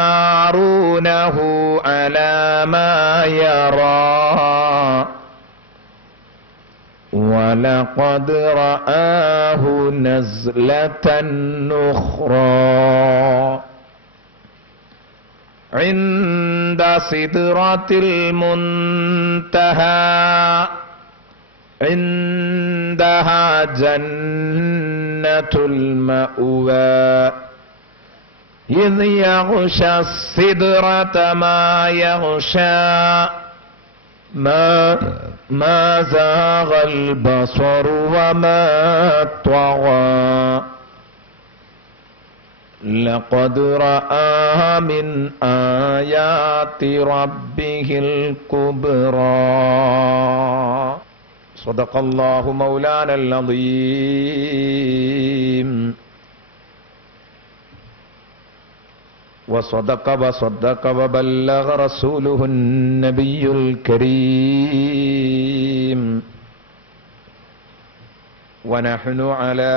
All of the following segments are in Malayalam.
يمارونه على ما يرى ولقد رآه نزلة أخرى عند سدرة المنتهى عندها جنة المأوى إذ يغشى السدرة ما يغشى ما زاغ البصر وما طغى لقد رأى من آيات ربه الكبرى صدق الله مولانا العظيم وصدق وبلغ رسوله النبي الكريم ونحن على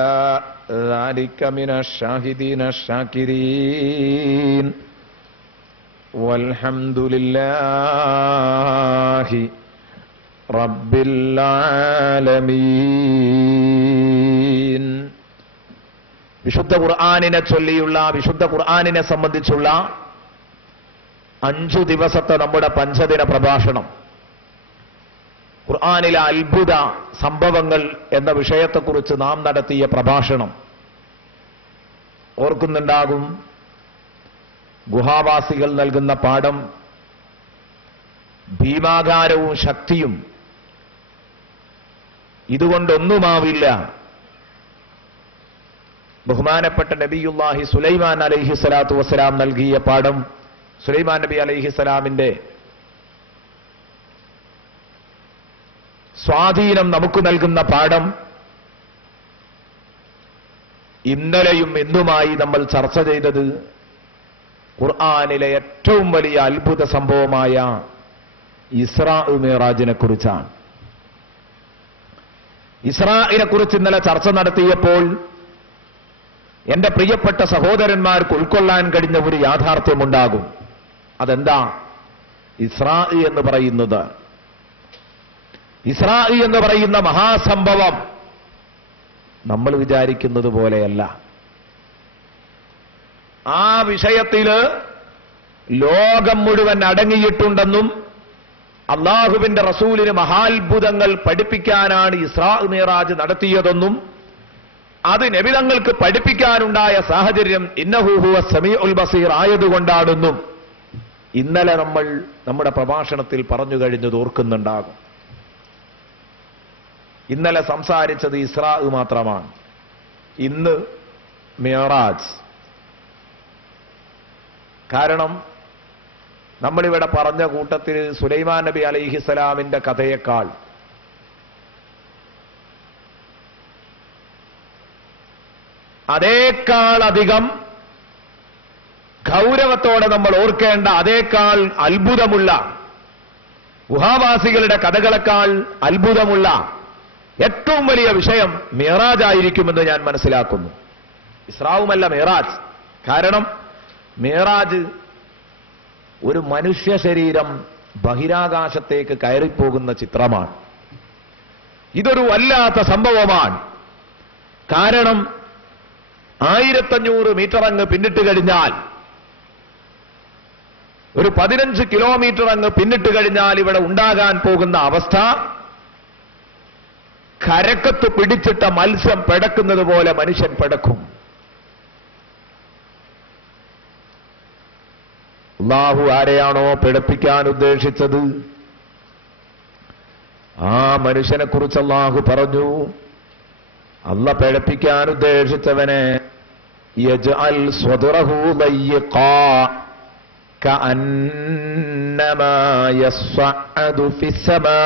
ذلك من الشاهدين الشاكرين والحمد لله رب العالمين. വിശുദ്ധ ഖുർആനിനെ ചൊല്ലിയുള്ള വിശുദ്ധ ഖുർആനിനെ സംബന്ധിച്ചുള്ള 5 ദിവസത്തെ നമ്മുടെ പഞ്ചദിന പ്രഭാഷണം, ഖുർആനിലെ അത്ഭുത സംഭവങ്ങൾ എന്ന വിഷയത്തെക്കുറിച്ച് നാം നടത്തിയ പ്രഭാഷണം ഓർക്കുന്നുണ്ടാകും. ഗുഹാവാസികൾ നൽകുന്ന പാഠം ഭീമാകാരവും ശക്തിയും ഇതുകൊണ്ടൊന്നുമാവില്ല. ബഹുമാനപ്പെട്ട നബിയുല്ലാഹി സുലൈമാൻ അലൈഹി സ്വലാത്തു വസ്സലാം നൽകിയ പാഠം, സുലൈമാൻ നബി അലൈഹി സ്വലാമിന്റെ സ്വാധീനം നമുക്ക് നൽകുന്ന പാഠം ഇന്നലെയും ഇന്നുമായി നമ്മൾ ചർച്ച ചെയ്തത് ഖുർആനിലെ ഏറ്റവും വലിയ അത്ഭുത സംഭവമായ ഇസ്രാ മിഅ്റാജിനെ കുറിച്ചാണ്. ഇസ്രാഇനെ കുറിച്ച് ഇന്നലെ ചർച്ച നടത്തിയപ്പോൾ എന്റെ പ്രിയപ്പെട്ട സഹോദരന്മാർക്ക് ഉൾക്കൊള്ളാൻ കഴിഞ്ഞ ഒരു യാഥാർത്ഥ്യമുണ്ടാകും. അതെന്താ? ഇസ്രാ എന്ന് പറയുന്നത്, ഇസ്രാ എന്ന് പറയുന്ന മഹാസംഭവം നമ്മൾ വിചാരിക്കുന്നത് പോലെയല്ല. ആ വിഷയത്തില് ലോകം മുഴുവൻ അടങ്ങിയിട്ടുണ്ടെന്നും അള്ളാഹുവിന്റെ റസൂലിന് മഹാത്ഭുതങ്ങൾ പഠിപ്പിക്കാനാണ് ഇസ്രാ മിഅ്റാജ് നടത്തിയതെന്നും അത് നബി തങ്ങൾക്ക് പഠിപ്പിക്കാനുണ്ടായ സാഹചര്യം ഇന്നഹു ഹുവ സമീഉൽ ബസീർ ആയതുകൊണ്ടാണെന്നും ഇന്നലെ നമ്മൾ നമ്മുടെ പ്രഭാഷണത്തിൽ പറഞ്ഞു കഴിഞ്ഞത് ഓർക്കുന്നുണ്ടാകും. ഇന്നലെ സംസാരിച്ചത് ഇസ്രാ മാത്രമാണ്, ഇന്ന് മിഅ്റാജ്. കാരണം നമ്മളിവിടെ പറഞ്ഞ കൂട്ടത്തിൽ സുലൈമാൻ നബി അലൈഹിസ്സലാമിന്റെ കഥയേക്കാൾ അതേക്കാളധികം ഗൗരവത്തോടെ നമ്മൾ ഓർക്കേണ്ട, അതേക്കാൾ അത്ഭുതമുള്ള, ഗുഹാവാസികളുടെ കഥകളെക്കാൾ അത്ഭുതമുള്ള ഏറ്റവും വലിയ വിഷയം മിഅ്റാജ് ആയിരിക്കുമെന്ന് ഞാൻ മനസ്സിലാക്കുന്നു. ഇസ്രാവുമല്ല മിഅ്റാജ്. കാരണം മിഅ്റാജ് ഒരു മനുഷ്യ ശരീരം ബഹിരാകാശത്തേക്ക് കയറിപ്പോകുന്ന ചിത്രമാണ്. ഇതൊരു വല്ലാത്ത സംഭവമാണ്. കാരണം 1500 മീറ്റർ അങ്ങ് പിന്നിട്ട് കഴിഞ്ഞാൽ, ഒരു 15 കിലോമീറ്റർ അങ്ങ് പിന്നിട്ട് കഴിഞ്ഞാൽ ഇവിടെ ഉണ്ടാകാൻ പോകുന്ന അവസ്ഥ കരക്കത്ത് പിടിച്ചിട്ട മത്സ്യം പിടക്കുന്നത് പോലെ മനുഷ്യൻ പിടക്കും. അല്ലാഹു ആരെയാണോ പിടപ്പിക്കാൻ ഉദ്ദേശിച്ചത് ആ മനുഷ്യനെ കുറിച്ച് അല്ലാഹു പറഞ്ഞു, അല്ല പിഴപ്പിക്കാൻ ഉദ്ദേശിച്ചവനെ യജ്അൽ സ്വദ്റഹു ദയ്യിഖാ കഅന്നമാ യസ്അദു ഫിസ്സമാ.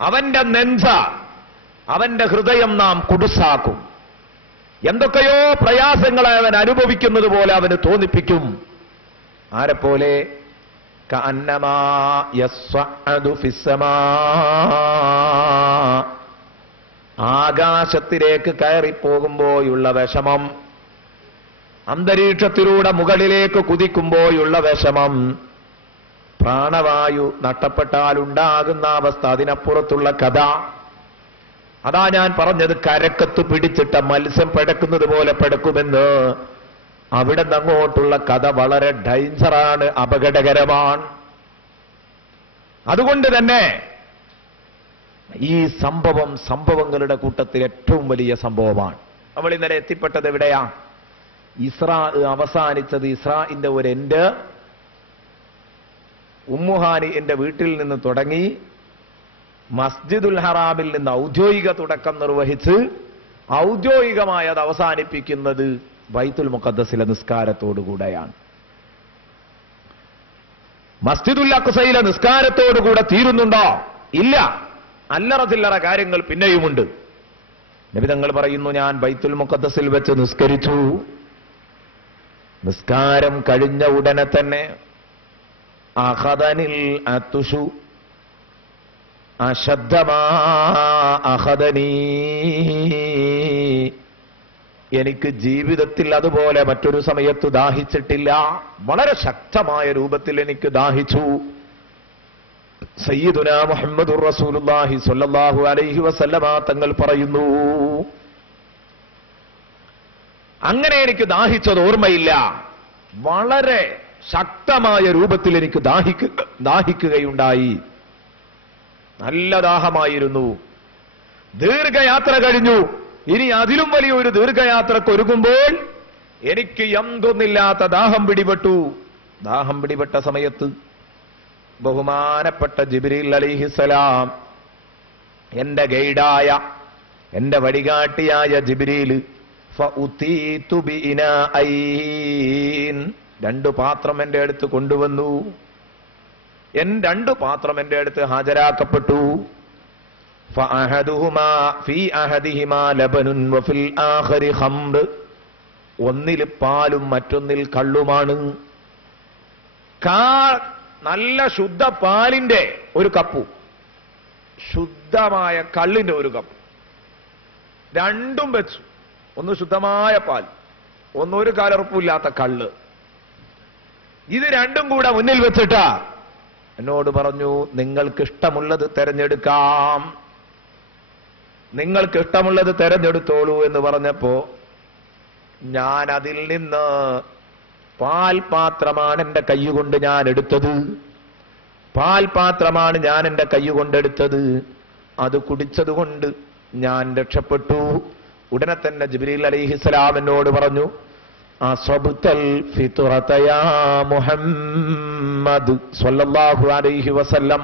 അവന്റെ നെഞ്ച, അവന്റെ ഹൃദയം നാം കുടുസാക്കും. എന്തൊക്കെയോ പ്രയാസങ്ങളെ അവൻ അനുഭവിക്കുന്നത് പോലെ അവന് തോന്നിപ്പിക്കും. ആരെപ്പോലെ? കഅന്നമാ യസ്അദു ഫിസ്സമാ. ആകാശത്തിലേക്ക് കയറിപ്പോകുമ്പോഴുള്ള വിഷമം, അന്തരീക്ഷത്തിലൂടെ മുകളിലേക്ക് കുതിക്കുമ്പോഴുള്ള വിഷമം, പ്രാണവായു നഷ്ടപ്പെട്ടാലുണ്ടാകുന്ന അവസ്ഥ, അതിനപ്പുറത്തുള്ള കഥ. അതാ ഞാൻ പറഞ്ഞത്, കരക്കത്ത് പിടിച്ചിട്ട മത്സ്യം പിടക്കുന്നത് പോലെ പിടക്കുമെന്ന്. അവിടെ അങ്ങോട്ടുള്ള കഥ വളരെ ഡേഞ്ചറാണ്, അപകടകരമാണ്. അതുകൊണ്ട് തന്നെ ഈ സംഭവങ്ങളുടെ കൂട്ടത്തിൽ ഏറ്റവും വലിയ സംഭവമാണ്. നമ്മൾ ഇന്നലെ എത്തിപ്പെട്ടത് എവിടെയാ? ഇസ്രാ അവസാനിച്ചത്. ഇസ്രാഇന്റെ ഒരു എൻഡ് ഉമ്മുഹാനി എന്റെ വീട്ടിൽ നിന്ന് തുടങ്ങി മസ്ജിദുൽ ഹറാമിൽ നിന്ന് ഔദ്യോഗിക തുടക്കം നിർവഹിച്ച് ഔദ്യോഗികമായി അത് അവസാനിപ്പിക്കുന്നത് ബൈത്തുൽ മുഖദ്ദസിലെ നിസ്കാരത്തോടുകൂടെയാണ്. മസ്ജിദുൽ അഖ്സയിലെ നിസ്കാരത്തോടുകൂടെ തീരുന്നുണ്ടോ? ഇല്ല. അല്ലറ ചില്ലറ കാര്യങ്ങൾ പിന്നെയുമുണ്ട്. നബി തങ്ങൾ പറയുന്നു, ഞാൻ ബൈത്തുൽ മുഖദ്ദസിൽ വെച്ച് നിസ്കരിച്ചു. നിസ്കാരം കഴിഞ്ഞ ഉടനെ തന്നെ അഖദനിൽ അത്തുഷു അശദ്ദമാ അഖദനീ, എനിക്ക് ജീവിതത്തിൽ അതുപോലെ മറ്റൊരു സമയത്ത് ദാഹിച്ചിട്ടില്ല. വളരെ ശക്തമായ രൂപത്തിൽ എനിക്ക് ദാഹിച്ചു. സയ്യിദുനാ മുഹമ്മദുർ റസൂലുള്ളാഹി സ്വല്ലല്ലാഹു അലൈഹി വസല്ലമ തങ്ങൾ പറയുന്നു, അങ്ങനെ എനിക്ക് ദാഹിച്ചത് ഓർമ്മയില്ല. വളരെ ശക്തമായ രൂപത്തിൽ എനിക്ക് ദാഹിക്കുകയുണ്ടായി. നല്ല ദാഹമായിരുന്നു. ദീർഘയാത്ര കഴിഞ്ഞു. ഇനി അതിലും വലിയൊരു ദീർഘയാത്രക്ക് ഒരുങ്ങുമ്പോൾ എനിക്ക് എന്തൊന്നില്ലാത്ത ദാഹം പിടിപെട്ടു. ദാഹം പിടിപെട്ട സമയത്ത് ബഹുമാനപ്പെട്ട ജിബ്രീൽ അലൈഹിസ്സലാം, എന്റെ ഗൈഡായ, എന്റെ വഴികാട്ടിയായ ജിബ്രീൽ, ഫഉതീതു ബിഇനാഅൈൻ, രണ്ടു പാത്രം എന്റെ അടുത്ത് കൊണ്ടുവന്നു. രണ്ടു പാത്രം എന്റെ അടുത്ത് ഹാജരാക്കപ്പെട്ടു. ഫഅഹദുഹുമാ ഫീ അഹദിഹിമാ ലബനുൻ വഫിൽ ആഖിരി ഖംർ, ഒന്നിൽ പാലും മറ്റൊന്നിൽ കള്ളുമാണ്. നല്ല ശുദ്ധ പാലിന്റെ ഒരു കപ്പു, ശുദ്ധമായ കള്ളിന്റെ ഒരു കപ്പ്, രണ്ടും വെച്ചു. ഒന്ന് ശുദ്ധമായ പാൽ, ഒന്നൊരു കലർപ്പില്ലാത്ത കള്ള്. ഇത് രണ്ടും കൂടെ മുന്നിൽ വെച്ചിട്ടാ എന്നോട് പറഞ്ഞു, നിങ്ങൾക്കിഷ്ടമുള്ളത് തെരഞ്ഞെടുക്കാം, നിങ്ങൾക്കിഷ്ടമുള്ളത് തെരഞ്ഞെടുത്തോളൂ എന്ന് പറഞ്ഞപ്പോ ഞാൻ അതിൽ നിന്ന് പാൽപാത്രമാണ് എന്റെ കൈകൊണ്ട് ഞാൻ എടുത്തത്. പാൽപാത്രമാണ് ഞാൻ എന്റെ കൈകൊണ്ടെടുത്തത്. അത് കുടിച്ചതുകൊണ്ട് ഞാൻ രക്ഷപ്പെട്ടു. ഉടനെ തന്നെ ജിബ്രീൽ അലൈഹിസ്സലാം എന്നോട് പറഞ്ഞു, അസ്വബ്തൽ ഫിത്റത യാ മുഹമ്മദ് സ്വല്ലല്ലാഹു അലൈഹി വസല്ലം,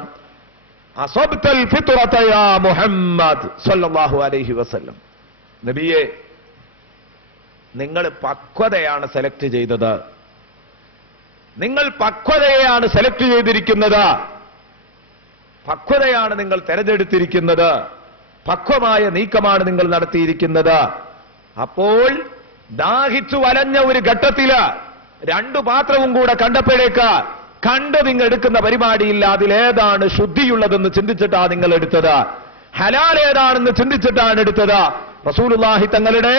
അസ്വബ്തൽ ഫിത്റത യാ മുഹമ്മദ് സ്വല്ലല്ലാഹു അലൈഹി വസല്ലം. നബിയെ, നിങ്ങൾ പക്വതയാണ് സെലക്ട് ചെയ്തത്. നിങ്ങൾ പക്വതയെയാണ് സെലക്ട് ചെയ്തിരിക്കുന്നത്. പക്വതയാണ് നിങ്ങൾ തെരഞ്ഞെടുത്തിരിക്കുന്നത്. പക്വമായ നീക്കമാണ് നിങ്ങൾ നടത്തിയിരിക്കുന്നത്. അപ്പോൾ ദാഹിച്ചു വലഞ്ഞ ഒരു ഘട്ടത്തില് രണ്ടു പാത്രവും കൂടെ കണ്ടപ്പോഴേക്ക് കണ്ട് നിങ്ങൾ എടുക്കുന്ന പരിപാടിയില്ല. അതിലേതാണ് ശുദ്ധിയുള്ളതെന്ന് ചിന്തിച്ചിട്ടാണ് നിങ്ങൾ എടുത്തത്. ഹലാൽ ഏതാണെന്ന് ചിന്തിച്ചിട്ടാണ് എടുത്തത്. റസൂലുള്ളാഹി തങ്ങളുടെ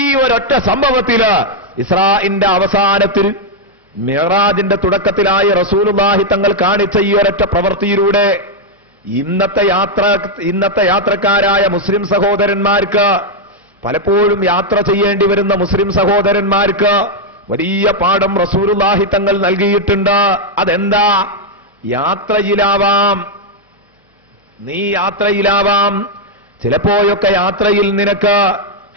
ഈ ഒരൊറ്റ സംഭവത്തില്, ഇസ്രാഇന്റെ അവസാനത്തിൽ മിഅ്റാജിന്റെ തുടക്കത്തിലായി റസൂലുള്ളാഹി തങ്ങൾ കാണിച്ച ഈ ഒരൊറ്റ പ്രവൃത്തിയിലൂടെ ഇന്നത്തെ യാത്രക്കാരായ മുസ്ലിം സഹോദരന്മാർക്ക്, പലപ്പോഴും യാത്ര ചെയ്യേണ്ടി വരുന്ന മുസ്ലിം സഹോദരന്മാർക്ക് വലിയ പാഠം റസൂലുള്ളാഹി തങ്ങൾ നൽകിയിട്ടുണ്ട്. അതെന്താ? യാത്രയിലാവാം, നീ യാത്രയിലാവാം. ചിലപ്പോഴൊക്കെ യാത്രയിൽ നിനക്ക്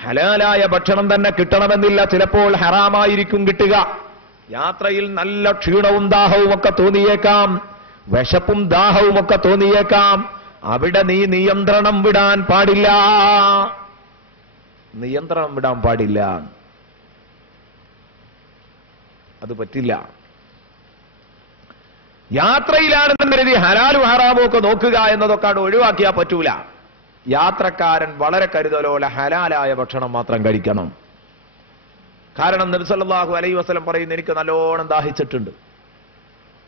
ഹലാലായ ഭക്ഷണം തന്നെ കിട്ടണമെന്നില്ല, ചിലപ്പോൾ ഹറാമായിരിക്കും കിട്ടുക. യാത്രയിൽ നല്ല ക്ഷീണവും ദാഹവും ഒക്കെ തോന്നിയേക്കാം, വിശപ്പും ദാഹവും ഒക്കെ തോന്നിയേക്കാം. അവിടെ നീ നിയന്ത്രണം വിടാൻ പാടില്ല. നിയന്ത്രണം വിടാൻ പാടില്ല. അത് പറ്റില്ല. യാത്രയിലാണെന്ന് കരുതി ഹലാലും ഹറാമും ഒക്കെ നോക്കുക എന്നതൊക്കെയാണ് ഒഴിവാക്കിയാൽ പറ്റൂല. യാത്രക്കാരൻ വളരെ കരുതലോടെ ഹലാലായ ഭക്ഷണം മാത്രം കഴിക്കണം. കാരണം നബി സല്ലല്ലാഹു അലൈഹി വസല്ലം പറയുന്നു, എനിക്ക് നല്ലോണം ദാഹിച്ചിട്ടുണ്ട്,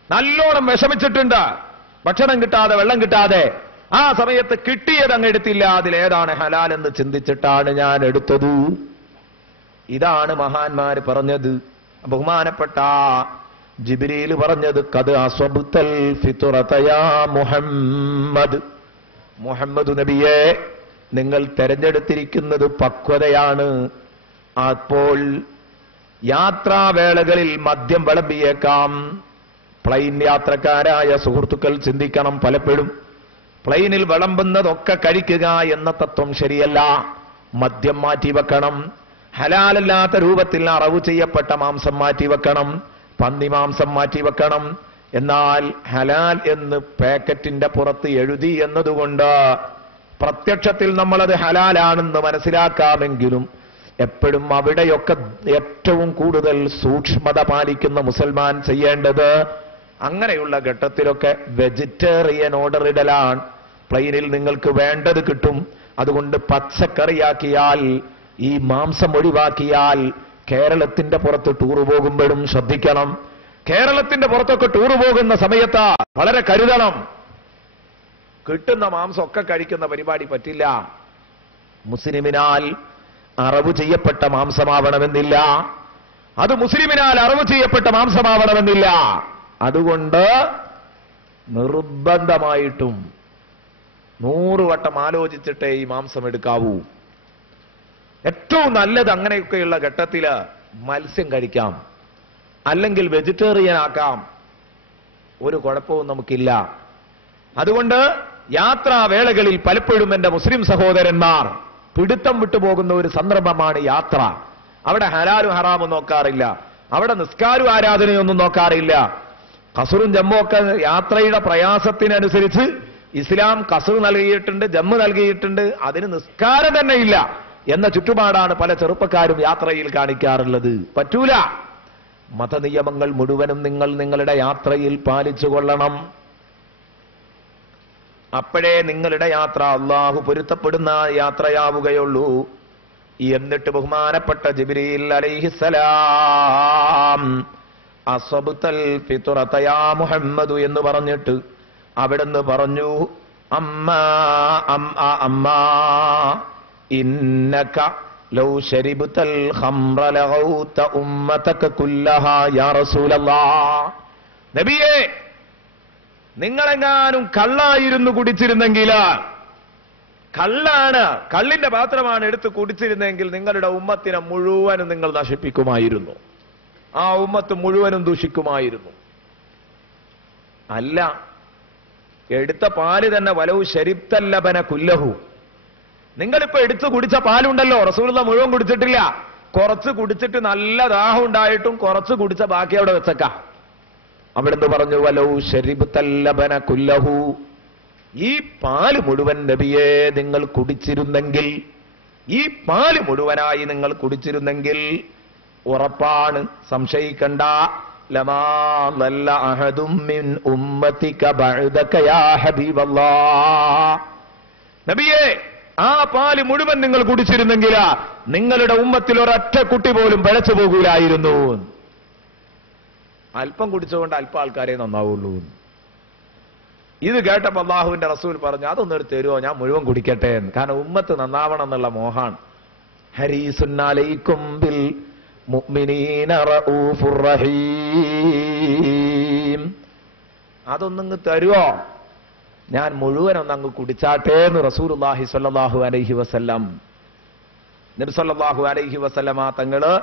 നല്ലോണം വിഷമിച്ചിട്ടുണ്ട്, ഭക്ഷണം കിട്ടാതെ വെള്ളം കിട്ടാതെ ആ സമയത്ത് കിട്ടിയത് അങ്ങ് എടുത്തില്ല. അതിലേതാണ് ഹലാൽ എന്ന് ചിന്തിച്ചിട്ടാണ് ഞാൻ എടുത്തത്. ഇതാണ് മഹാന്മാര് പറഞ്ഞത്. ബഹുമാനപ്പെട്ട ജിബ്രീൽ പറഞ്ഞത്, ഖദ് അസ്വബ്തൽ ഫിത്റത യാ മുഹമ്മദ്. മുഹമ്മദ് നബിയെ, നിങ്ങൾ തെരഞ്ഞെടുത്തിരിക്കുന്നത് പക്വതയാണ്. അപ്പോൾ യാത്രാവേളകളിൽ മദ്യം വിളമ്പിയേക്കാം. പ്ലെയിൻ യാത്രക്കാരായ സുഹൃത്തുക്കൾ ചിന്തിക്കണം, പലപ്പോഴും പ്ലെയിനിൽ വിളമ്പുന്നതൊക്കെ കഴിക്കുക എന്ന തത്വം ശരിയല്ല. മദ്യം മാറ്റിവെക്കണം. ഹലാലല്ലാത്ത രൂപത്തിൽ അറവ് ചെയ്യപ്പെട്ട മാംസം മാറ്റിവെക്കണം. പന്നി മാംസം മാറ്റിവെക്കണം. എന്നാൽ ഹലാൽ എന്ന് പാക്കറ്റിന്റെ പുറത്ത് എഴുതി എന്നതുകൊണ്ട് പ്രത്യക്ഷത്തിൽ നമ്മളത് ഹലാലാണെന്ന് മനസ്സിലാക്കാമെങ്കിലും എപ്പോഴും അവിടെയൊക്കെ ഏറ്റവും കൂടുതൽ സൂക്ഷ്മത പാലിക്കുന്ന മുസൽമാൻ ചെയ്യേണ്ടത് അങ്ങനെയുള്ള ഘട്ടത്തിലൊക്കെ വെജിറ്റേറിയൻ ഓർഡർ ഇടലാണ്. പ്ലെയിനിൽ നിങ്ങൾക്ക് വേണ്ടത് കിട്ടും. അതുകൊണ്ട് പച്ചക്കറിയാക്കിയാൽ, ഈ മാംസം ഒഴിവാക്കിയാൽ, കേരളത്തിന്റെ പുറത്ത് ടൂർ പോകുമ്പോഴും ശ്രദ്ധിക്കണം. കേരളത്തിന്റെ പുറത്തൊക്കെ ടൂർ പോകുന്ന സമയത്ത് വളരെ കരുതണം. കിട്ടുന്ന മാംസം ഒക്കെ കഴിക്കുന്ന പരിപാടി പറ്റില്ല. മുസ്ലിമിനാൽ അറവ് ചെയ്യപ്പെട്ട മാംസമാവണമെന്നില്ല. അത് മുസ്ലിമിനാൽ അറവ് ചെയ്യപ്പെട്ട മാംസമാവണമെന്നില്ല. അതുകൊണ്ട് നിർബന്ധമായിട്ടും 100 വട്ടം ആലോചിച്ചിട്ടേ ഈ മാംസം എടുക്കാവൂ. ഏറ്റവും നല്ലത് അങ്ങനെയൊക്കെയുള്ള ഘട്ടത്തില് മത്സ്യം കഴിക്കാം, അല്ലെങ്കിൽ വെജിറ്റേറിയൻ ആക്കാം. ഒരു കുഴപ്പവും നമുക്കില്ല. അതുകൊണ്ട് യാത്രാവേളകളിൽ പലപ്പോഴും എന്റെ മുസ്ലിം സഹോദരന്മാർ പിടുത്തം വിട്ടുപോകുന്ന ഒരു സന്ദർഭമാണ് യാത്ര. അവിടെ ഹലാലും ഹറാമും നോക്കാറില്ല. അവിടെ നിസ്കാരും ആരാധനയൊന്നും നോക്കാറില്ല. കസറും ജമ്മും ഒക്കെ യാത്രയുടെ പ്രയാസത്തിനനുസരിച്ച് ഇസ്ലാം കസർ നൽകിയിട്ടുണ്ട്, ജമ്മ് നൽകിയിട്ടുണ്ട്. അതിന് നിസ്കാരം തന്നെ ഇല്ല എന്ന ചുറ്റുപാടാണ് പല ചെറുപ്പക്കാരും യാത്രയിൽ കാണിക്കാറുള്ളത്. പറ്റൂല. മതനിയമങ്ങൾ മുഴുവനും നിങ്ങൾ നിങ്ങളുടെ യാത്രയിൽ പാലിച്ചുകൊള്ളണം. അപ്പോഴേ നിങ്ങളുടെ യാത്ര അള്ളാഹു പൊരുത്തപ്പെടുന്ന യാത്രയാവുകയുള്ളൂ. എന്നിട്ട് ബഹുമാനപ്പെട്ട ജിബ്രീൽ അലൈഹിസ്സലാം അസ്വബ്തൽ ഫിത്റത യാ മുഹമ്മദ് എന്ന് പറഞ്ഞിട്ട് അവിടുന്ന് പറഞ്ഞു, അമ്മാ അമ്മാ ഇന്നക ലൗ ശരിബ്തൽ ഖംറ ലഗൗത ഉമ്മതക കുല്ലഹാ യാ റസൂലല്ലാഹ്. നബിയേ, നിങ്ങളെങ്ങാനും കള്ളായിരുന്നു കുടിച്ചിരുന്നെങ്കിൽ, കള്ളാണ്, കള്ളിന്റെ പാത്രമാണ് എടുത്ത് കുടിച്ചിരുന്നെങ്കിൽ നിങ്ങളുടെ ഉമ്മത്തിനെ മുഴുവനും നിങ്ങൾ നശിപ്പിക്കുമായിരുന്നു. ആ ഉമ്മത്ത് മുഴുവനും ദൂഷിക്കുമായിരുന്നു. അല്ല, എടുത്ത പാല് തന്നെ വലൗ ശരിബ്തല്ലബന കുല്ലഹു. നിങ്ങളിപ്പോ എടുത്തു കുടിച്ച പാലുണ്ടല്ലോ, റസൂലുള്ളാഹി മുഴുവൻ കുടിച്ചിട്ടില്ല. കുറച്ച് കുടിച്ചിട്ട് നല്ല ദാഹം ഉണ്ടായിട്ടും കുറച്ച് കുടിച്ച ബാക്കി അവിടെ വെച്ചേക്കാം. അവിടുന്ന് പറഞ്ഞു, വലൗ ശരിബ്തല്ലബന കുല്ലഹു. ഈ പാല് മുഴുവൻ നബിയെ നിങ്ങൾ കുടിച്ചിരുന്നെങ്കിൽ, ഈ പാല് മുഴുവനായി നിങ്ങൾ കുടിച്ചിരുന്നെങ്കിൽ ഉറപ്പാണ്, സംശയിക്കണ്ട, ലമാ ളല്ല അഹദും മിൻ ഉമ്മതിക ബഅദക യാ ഹബീബല്ലാഹ്. നബിയെ, ആ പാല് മുഴുവൻ നിങ്ങൾ കുടിച്ചിരുന്നെങ്കിൽ നിങ്ങളുടെ ഉമ്മത്തിൽ ഒരൊറ്റ കുട്ടി പോലും പിഴച്ചു പോകൂലായിരുന്നു. അല്പം കുടിച്ചുകൊണ്ട് അല്പം ആൾക്കാരെ നന്നാവുള്ളൂ. ഇത് കേട്ടപ്പോൾ അല്ലാഹുവിന്റെ റസൂൽ പറഞ്ഞു, അതൊന്നൊരു തരുമോ, ഞാൻ മുഴുവൻ കുടിക്കട്ടെ എന്ന്. കാരണം ഉമ്മത്ത് നന്നാവണം എന്നുള്ള മോഹാണ്. ഹരീസുൻ അലൈക്കും ബിൽ മുഅ്മിനീന റഊഫുർ റഹീം. അതൊന്നങ്ങ് തരുമോ, ഞാൻ മുഴുവനൊന്നങ്ങ് കുടിച്ചാട്ടെ എന്ന് റസൂലുള്ളാഹി സ്വല്ലല്ലാഹു അലൈഹി വസല്ലം. നബി സല്ലല്ലാഹു അലൈഹി വസല്ലമ തങ്ങള്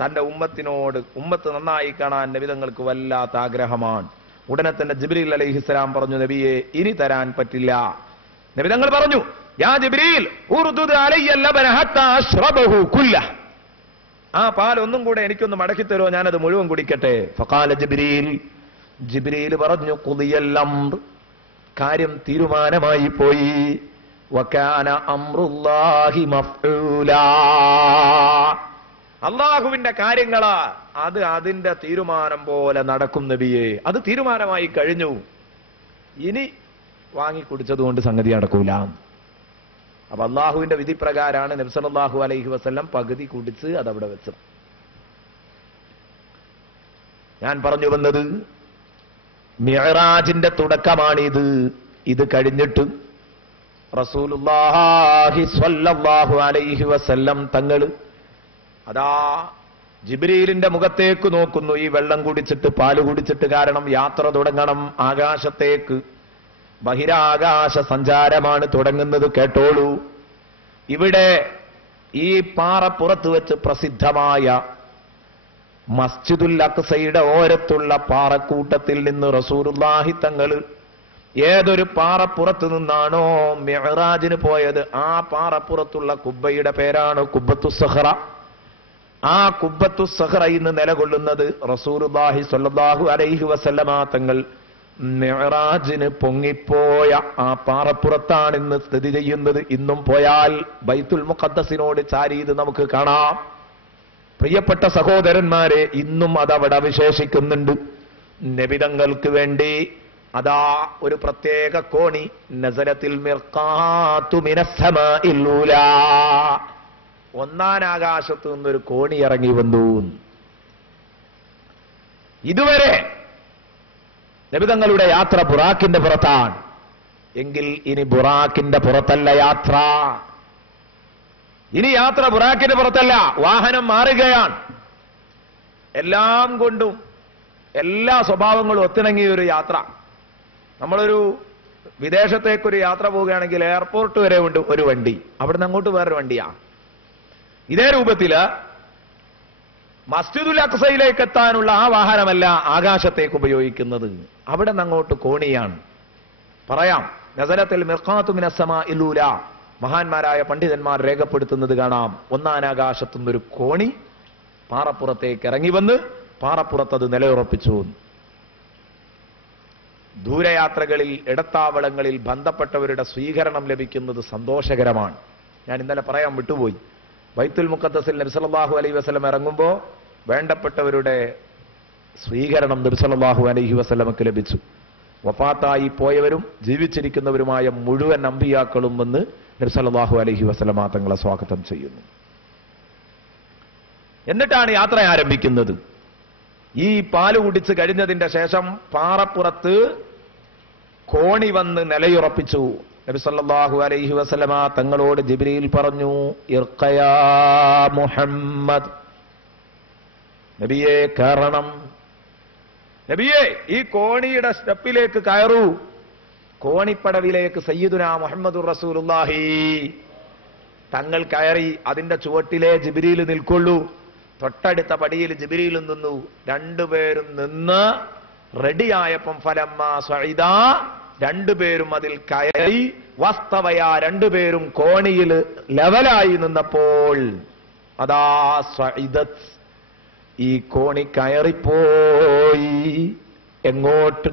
തന്റെ ഉമ്മത്തിനോട്, ഉമ്മത്ത് നന്നായി കാണാൻ നബി തങ്ങൾക്ക് വല്ലാത്ത ആഗ്രഹമാണ്. ഉടനെ തന്നെ ജിബ്രീൽ അലൈഹിസ്സലാം പറഞ്ഞു, നബിയെ, ഇനി തരാൻ പറ്റില്ല. നബി തങ്ങൾ പറഞ്ഞു, യാ ജിബ്രീൽ ഉർദുദ് അലയ്യ ലബന ഹത്താ അശ്റബഹു കുല്ലഹ്. ആ പാൽ ഒന്നും കൂടെ എനിക്കൊന്ന് മടക്കി തരുമോ, ഞാനത് മുഴുവൻ കുടിക്കട്ടെ. ഫഖാല ജിബ്രീൽ, ജിബ്രീൽ പറഞ്ഞു, ഖുദിയൽ അംർ, കാര്യം തീരുമാനമായി പോയി. വകാന അംറുല്ലാഹി മഫ്ഊലാ. അള്ളാഹുവിന്റെ കാര്യങ്ങളാ, അത് അതിന്റെ തീരുമാനം പോലെ നടക്കും നബിയെ. അത് തീരുമാനമായി കഴിഞ്ഞു. ഇനി വാങ്ങിക്കുടിച്ചതുകൊണ്ട് സംഗതി നടക്കൂല. അപ്പൊ അള്ളാഹുവിന്റെ വിധി പ്രകാരമാണ് നബി സല്ലല്ലാഹു അലൈഹി വസല്ലം പകുതി കുടിച്ച് അതവിടെ വെച്ചത്. ഞാൻ പറഞ്ഞു വന്നത്, മിഅ്റാജിന്റെ തുടക്കമാണിത്. ഇത് കഴിഞ്ഞിട്ട് റസൂലുള്ളാഹി സ്വല്ലല്ലാഹു അലൈഹി വസല്ലം തങ്ങൾ അതാ ജിബ്രീലിന്റെ മുഖത്തേക്ക് നോക്കുന്നു. ഈ വെള്ളം കുടിച്ചിട്ട്, പാല് കുടിച്ചിട്ട്, കാരണം യാത്ര തുടങ്ങണം ആകാശത്തേക്ക്. ബഹിരാകാശ സഞ്ചാരമാണ് തുടങ്ങുന്നത്. കേട്ടോളൂ, ഇവിടെ ഈ പാറപ്പുറത്ത് വെച്ച് പ്രസിദ്ധമായ മസ്ജിദുൽ അഖ്സയുടെ ഓരത്തുള്ള പാറക്കൂട്ടത്തിൽ നിന്ന് റസൂലുള്ളാഹി തങ്ങൾ ഏതൊരു പാറപ്പുറത്ത് നിന്നാണോ മിഅ്റാജിന് പോയത്, ആ പാറപ്പുറത്തുള്ള കുബ്ബയുടെ പേരാണ് കുബ്ബത്തുസ് സഖറ. ആ കുബ്ബത്തുസ് സഖറയിൽ നിന്ന് നിലകൊള്ളുന്നത് റസൂലുള്ളാഹി സ്വല്ലല്ലാഹു അലൈഹി വസല്ലമ തങ്ങൾ മിഅ്റാജിന് പൊങ്ങിപ്പോയ ആ പാറപ്പുറത്താണ് ഇന്ന് സ്ഥിതി ചെയ്യുന്നത്. ഇന്നും പോയാൽ ബൈത്തുൽ മുഖദ്ദസിനോട് ചാരി ഇത് നമുക്ക് കാണാം. പ്രിയപ്പെട്ട സഹോദരന്മാരെ, ഇന്നും അതവിടെ അവശേഷിക്കുന്നുണ്ട്. നബിതങ്ങൾക്ക് വേണ്ടി അതാ ഒരു പ്രത്യേക കോണി, നസലത്തിൽ മിർഖാത്തു മിനസ്സമാഇൽ ഊലാ, ഒന്നാം ആകാശത്ത് നിന്നൊരു കോണി ഇറങ്ങി വന്നു. ഇതുവരെ നബിതങ്ങളുടെ യാത്ര ബുറാക്കിന്റെ പുറത്താണ് എങ്കിൽ ഇനി ബുറാക്കിന്റെ പുറത്തല്ല യാത്ര. ഇനി യാത്ര ബുറാക്കിന്റെ പുറത്തല്ല, വാഹനം മാറുകയാണ്. എല്ലാം കൊണ്ടും എല്ലാ സ്വഭാവങ്ങളും ഒത്തിണങ്ങിയ ഒരു യാത്ര. നമ്മളൊരു വിദേശത്തേക്കൊരു യാത്ര പോവുകയാണെങ്കിൽ എയർപോർട്ട് വരെ ഉണ്ട് ഒരു വണ്ടി, അവിടുന്ന് അങ്ങോട്ട് വേറൊരു വണ്ടിയാണ്. ഇതേ രൂപത്തില് മസ്ജിദുൽ അഖ്സയിലേക്ക് എത്താനുള്ള ആ വാഹനമല്ല ആകാശത്തേക്ക് ഉപയോഗിക്കുന്നത്, അവിടെ നിന്ന് അങ്ങോട്ട് കോണിയാണ്. പറയാം, നസലത്തിൽ മിർഖാത്തു മിനസ്സമാഇൽ ഊലാ, മഹാന്മാരായ പണ്ഡിതന്മാർ രേഖപ്പെടുത്തുന്നത് കാണാം. ഒന്നാം ആകാശത്തുനിന്നൊരു കോണി പാറപ്പുറത്തേക്ക് ഇറങ്ങി വന്ന് പാറപ്പുറത്തത് നിലയുറപ്പിച്ചു. ദൂരയാത്രകളിൽ, ഇടത്താവളങ്ങളിൽ ബന്ധപ്പെട്ടവരുടെ സ്വീകരണം ലഭിക്കുന്നത് സന്തോഷകരമാണ്. ഞാൻ ഇന്നലെ പറയാൻ വിട്ടുപോയി, ബൈത്തുൽ മുഖദ്ദസിൽ നബി സല്ലല്ലാഹു അലൈഹി വസല്ലം ഇറങ്ങുമ്പോൾ വേണ്ടപ്പെട്ടവരുടെ സ്വീകരണം നബി സല്ലല്ലാഹു അലൈഹി വസല്ലമക്ക് ലഭിച്ചു. വഫാത്തായി പോയവരും ജീവിച്ചിരിക്കുന്നവരുമായ മുഴുവൻ അമ്പിയാക്കളും വന്ന് നബി സല്ലല്ലാഹു അലൈഹി വസല്ലമ തങ്ങളെ സ്വാഗതം ചെയ്യുന്നു. എന്നിട്ടാണ് യാത്ര ആരംഭിക്കുന്നത്. ഈ പാല് കുടിച്ച് കഴിഞ്ഞതിന്റെ ശേഷം പാറപ്പുറത്ത് കോണി വന്ന് നിലയുറപ്പിച്ചു. നബി സല്ലല്ലാഹു അലൈഹി വസല്ലമ തങ്ങളോട് ജിബ്രീൽ പറഞ്ഞു, ഇർഖയാ മുഹമ്മദ്, നബിയെ കയറണം. നബിയെ ഈ കോണിയുടെ സ്റ്റെപ്പിലേക്ക് കയറൂ, കോണിപ്പടവിലേക്ക് സയ്യിദുനാ മുഹമ്മദുർ റസൂലുള്ളാഹി തങ്ങൾ കയറി. അതിന്റെ ചുവട്ടിലെ ജിബ്രീൽ നിൽക്കൊള്ളൂ. തൊട്ടടുത്ത പടിയിൽ ജിബ്രീൽ നിന്നു. രണ്ടുപേരും നിന്ന് റെഡിയായപ്പം ഫലമ്മാ സഇദ, രണ്ടുപേരും അതിൽ കയറി. വസ്തവയ, രണ്ടുപേരും കോണിയിൽ ലെവലായി നിന്നപ്പോൾ അതാ സഇദത്ത്, ഈ കോണി കയറിപ്പോയി. എങ്ങോട്ട്?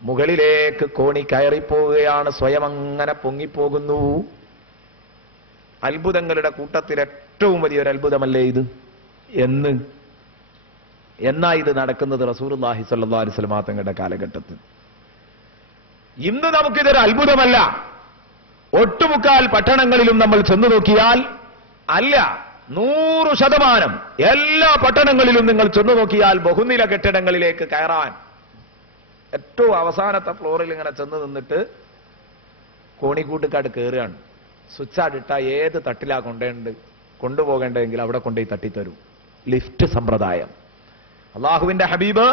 മുകളിലേക്ക് കോണി കയറിപ്പോവുകയാണ്. സ്വയം അങ്ങനെ പൊങ്ങിപ്പോകുന്നു. അത്ഭുതങ്ങളുടെ കൂട്ടത്തിൽ ഏറ്റവും വലിയൊരു അത്ഭുതമല്ലേ ഇത്? എന്നാ ഇത് നടക്കുന്നത് റസൂലുള്ളാഹി സ്വല്ലല്ലാഹു അലൈഹി വസല്ലം തങ്ങളുടെ കാലഘട്ടത്തിൽ. ഇന്ന് നമുക്കിതൊരു അത്ഭുതമല്ല. ഒട്ടുമുക്കാൽ പട്ടണങ്ങളിലും നമ്മൾ ചെന്നു നോക്കിയാൽ, അല്ല 100% എല്ലാ പട്ടണങ്ങളിലും നിങ്ങൾ ചെന്നു നോക്കിയാൽ ബഹുനില കെട്ടിടങ്ങളിലേക്ക് കയറാൻ ഏറ്റവും അവസാനത്തെ ഫ്ലോറിൽ ഇങ്ങനെ ചെന്ന് നിന്നിട്ട് കോണിക്കൂട്ടുകാട് കയറുകയാണ്. സ്വിച്ചാടിട്ട ഏത് തട്ടിലാ കൊണ്ടുപോകേണ്ടതെങ്കിൽ അവിടെ കൊണ്ടുപോയി തട്ടിത്തരൂ. ലിഫ്റ്റ് സമ്പ്രദായം. അള്ളാഹുവിന്റെ ഹബീബ്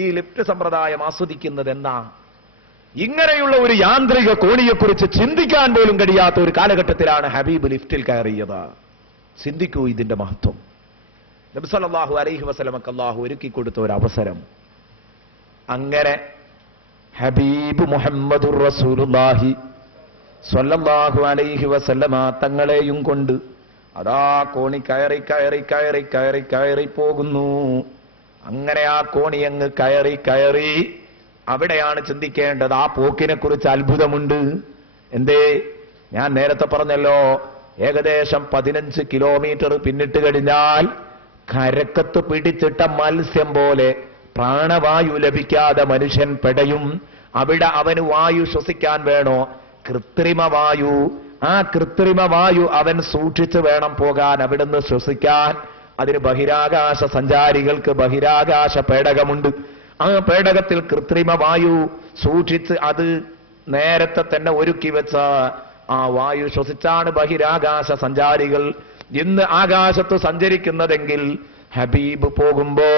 ഈ ലിഫ്റ്റ് സമ്പ്രദായം ആസ്വദിക്കുന്നത് എന്താ? ഇങ്ങനെയുള്ള ഒരു യാന്ത്രിക കോണിയെക്കുറിച്ച് ചിന്തിക്കാൻ പോലും കഴിയാത്ത ഒരു കാലഘട്ടത്തിലാണ് ഹബീബ് ലിഫ്റ്റിൽ കയറിയത്. ചിന്തിക്കൂ ഇതിന്റെ മഹത്വം. നബി സല്ലല്ലാഹു അലൈഹി വസല്ലമക്ക് അല്ലാഹു ഒരുക്കി കൊടുത്ത ഒരു അവസരം. അങ്ങനെ ഹബീബ് മുഹമ്മദുർ റസൂലുള്ളാഹി സ്വല്ലല്ലാഹു അലൈഹി വസല്ലമ തങ്ങളെയും കൊണ്ട് അതാ കോണി കയറി കയറി കയറി കയറി കയറി പോകുന്നു. അങ്ങനെ ആ കോണി അങ്ങ് കയറി കയറി. അവിടെയാണ് ചിന്തിക്കേണ്ടത്. ആ പോക്കിനെ കുറിച്ച് അത്ഭുതമുണ്ട്. എന്തേ? ഞാൻ നേരത്തെ പറഞ്ഞല്ലോ, ഏകദേശം 15 കിലോമീറ്റർ പിന്നിട്ട് കഴിഞ്ഞാൽ കരക്കത്ത് പിടിച്ചിട്ട മത്സ്യം പോലെ പ്രാണവായു ലഭിക്കാതെ മനുഷ്യൻ പെടയും. അവിടെ അവന് വായു ശ്വസിക്കാൻ വേണോ? കൃത്രിമവായു. ആ കൃത്രിമവായു അവൻ സൂക്ഷിച്ച് വേണം പോകാൻ, അവിടുന്ന് ശ്വസിക്കാൻ. അതിന് ബഹിരാകാശ സഞ്ചാരികൾക്ക് ബഹിരാകാശ പേടകമുണ്ട്. ആ പേടകത്തിൽ കൃത്രിമവായു സൂക്ഷിച്ച് അത് നേരത്തെ തന്നെ ഒരുക്കി വെച്ച ആ വായു ശ്വസിച്ചാണ് ബഹിരാകാശ സഞ്ചാരികൾ ഇന്ന് ആകാശത്ത് സഞ്ചരിക്കുന്നതെങ്കിൽ ഹബീബ് പോകുമ്പോ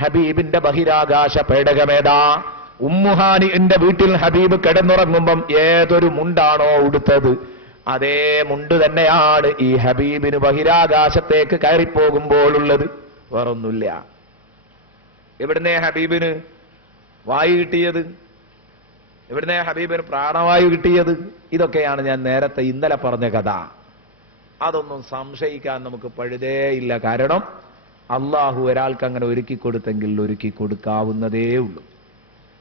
ഹബീബിന്റെ ബഹിരാകാശ പേടകമേതാ? ഉമ്മുഹാനിന്റെ വീട്ടിൽ ഹബീബ് കിടന്നുറങ്ങുമ്പം ഏതൊരു മുണ്ടാണോ ഉടുത്തത്, അതേ മുണ്ട് തന്നെയാണ് ഈ ഹബീബിന് ബഹിരാകാശത്തേക്ക് കയറിപ്പോകുമ്പോഴുള്ളത്. വേറൊന്നുമില്ല. എവിടുന്നേ ഹബീബിന് വായു കിട്ടിയത്? എവിടുന്നേ ഹബീബിന് പ്രാണവായു കിട്ടിയത്? ഇതൊക്കെയാണ് ഞാൻ നേരത്തെ ഇന്നലെ പറഞ്ഞ കഥ. അതൊന്നും സംശയിക്കാൻ നമുക്ക് പഴുതേയില്ല. കാരണം അള്ളാഹു ഒരാൾക്ക് അങ്ങനെ ഒരുക്കി കൊടുത്തെങ്കിൽ ഒരുക്കി കൊടുക്കാവുന്നതേ ഉള്ളൂ.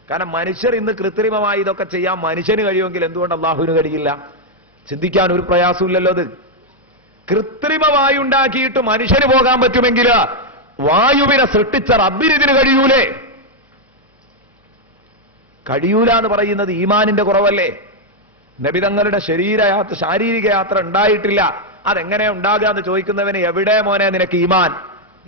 കാരണം മനുഷ്യർ ഇന്ന് കൃത്രിമമായി ഇതൊക്കെ ചെയ്യാൻ മനുഷ്യന് കഴിയുമെങ്കിൽ എന്തുകൊണ്ട് അള്ളാഹുവിന് കഴിയില്ല? ചിന്തിക്കാൻ ഒരു പ്രയാസമില്ലല്ലോ. അത് കൃത്രിമമായി ഉണ്ടാക്കിയിട്ട് മനുഷ്യന് പോകാൻ പറ്റുമെങ്കിൽ വായുവിനെ സൃഷ്ടിച്ച റബ്ബിന് ഇതിന് കഴിയൂലേ? കഴിയൂല എന്ന് പറയുന്നത് ഈമാനിന്റെ കുറവല്ലേ? നബി തങ്ങളുടെ ശാരീരിക യാത്ര ഉണ്ടായിട്ടില്ല. അതെങ്ങനെ ഉണ്ടാകുക എന്ന് ചോദിക്കുന്നവന് എവിടെ മോനെ നിനക്ക് ഈമാൻ,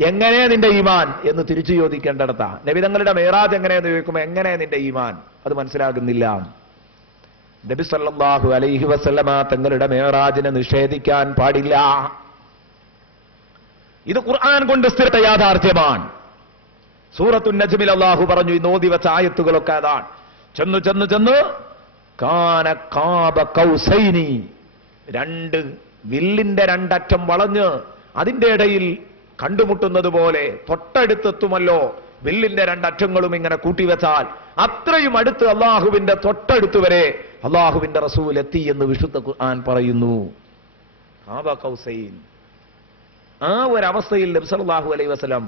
എങ്ങനെ നിന്റെ ഈമാൻ എന്ന് തിരിച്ചു ചോദിക്കേണ്ടടത്താ. നബി തങ്ങളുടെ മേറാജ് എങ്ങനെയെന്ന് ചോദിക്കുമ്പോൾ എങ്ങനെ നിന്റെ ഈമാൻ, അത് മനസ്സിലാകുന്നില്ല. നബി സല്ലല്ലാഹു അലൈഹി വസല്ലമ തങ്ങളുടെ മേറാജിനെ നിഷേധിക്കാൻ പാടില്ല. ഇത് ഖുർആൻ കൊണ്ട് സ്ഥിര യാഥാർത്ഥ്യമാണ്. സൂറത്തുൻ നജ്മിൽ അല്ലാഹു പറഞ്ഞു, ഈ നോദി വെച്ച ആയത്തുകളൊക്കെ അതാണ്. ചെന്നു ചെന്നു ചെന്ന് കാന കാബ കൗസൈനി, രണ്ട് വില്ലിന്റെ രണ്ടറ്റം വളഞ്ഞ് അതിന്റെ ഇടയിൽ കണ്ടുമുട്ടുന്നത് പോലെ തൊട്ടടുത്തെത്തുമല്ലോ വില്ലിന്റെ രണ്ടറ്റങ്ങളും ഇങ്ങനെ കൂട്ടിവെച്ചാൽ അത്രയും അടുത്ത് അള്ളാഹുവിന്റെ തൊട്ടടുത്ത് വരെ അള്ളാഹുവിന്റെ റസൂൽ എത്തി എന്ന് വിശുദ്ധ ഖുർആൻ പറയുന്നു. കാബ കൗസൈൻ. ആ ഒരവസ്ഥയിൽ നബി സല്ലല്ലാഹു അലൈഹി വസല്ലം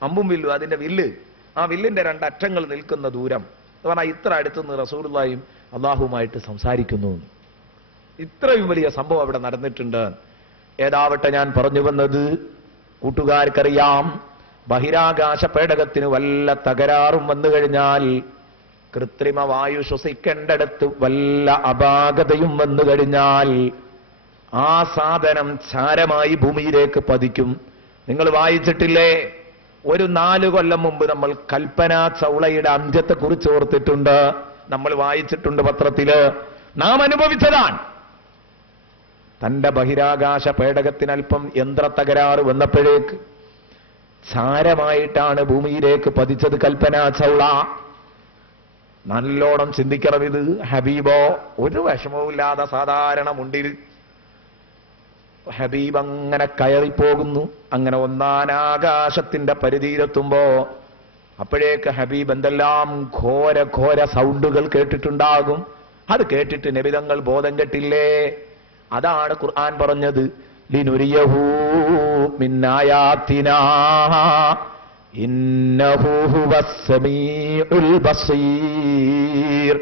അമ്പും വില്ലും അതിന്റെ വില്ല്, ആ വില്ലിന്റെ രണ്ടറ്റങ്ങൾ നിൽക്കുന്ന ദൂരം എന്ന് പറഞ്ഞാൽ ഇത്ര അടുത്തുനിന്ന് റസൂലുള്ളാഹിയും അള്ളാഹുവുമായിട്ട് സംസാരിക്കുന്നു. ഇത്രയും വലിയ സംഭവം അവിടെ നടന്നിട്ടുണ്ട്. ഏതാവട്ടെ, ഞാൻ പറഞ്ഞു വന്നത് കൂട്ടുകാർക്കറിയാം, ബഹിരാകാശ പേടകത്തിന് വല്ല തകരാറും വന്നു കഴിഞ്ഞാൽ, കൃത്രിമ വായു ശ്വസിക്കേണ്ടടുത്ത് വല്ല അപാകതയും വന്നു കഴിഞ്ഞാൽ ആ സാധനം ചാരമായി ഭൂമിയിലേക്ക് പതിക്കും. നിങ്ങൾ വായിച്ചിട്ടില്ലേ? ഒരു 4 കൊല്ലം മുമ്പ് നമ്മൾ കൽപ്പന ചൗളയുടെ അന്ത്യത്തെക്കുറിച്ച് ഓർത്തിട്ടുണ്ട്, നമ്മൾ വായിച്ചിട്ടുണ്ട് പത്രത്തില്, നാം അനുഭവിച്ചതാണ്. തന്റെ ബഹിരാകാശ പേടകത്തിനൽപ്പം യന്ത്ര തകരാറ് വന്നപ്പോഴേക്ക് ചാരമായിട്ടാണ് ഭൂമിയിലേക്ക് പതിച്ചത് കൽപ്പന ചൗള. നല്ലോണം ചിന്തിക്കണം. ഇത് ഹബീബോ ഒരു വിഷമവുമില്ലാതെ സാധാരണ മുണ്ടിൽ ഹബീബ് അങ്ങനെ കയറിപ്പോകുന്നു. അങ്ങനെ ഒന്നാനാകാശത്തിന്റെ പരിധിയിലെത്തുമ്പോ അപ്പോഴേക്ക് ഹബീബ് എന്തെല്ലാം ഘോര ഘോര സൗണ്ടുകൾ കേട്ടിട്ടുണ്ടാകും. അത് കേട്ടിട്ട് നബിതങ്ങൾ ബോധം കെട്ടില്ലേ? അതാണ് ഖുർആൻ പറഞ്ഞത്, ലിനുരിയഹു മിൻ ആയാതിനാ ഇന്നഹു ഹുവസ് സമീഉൽ ബസീർ.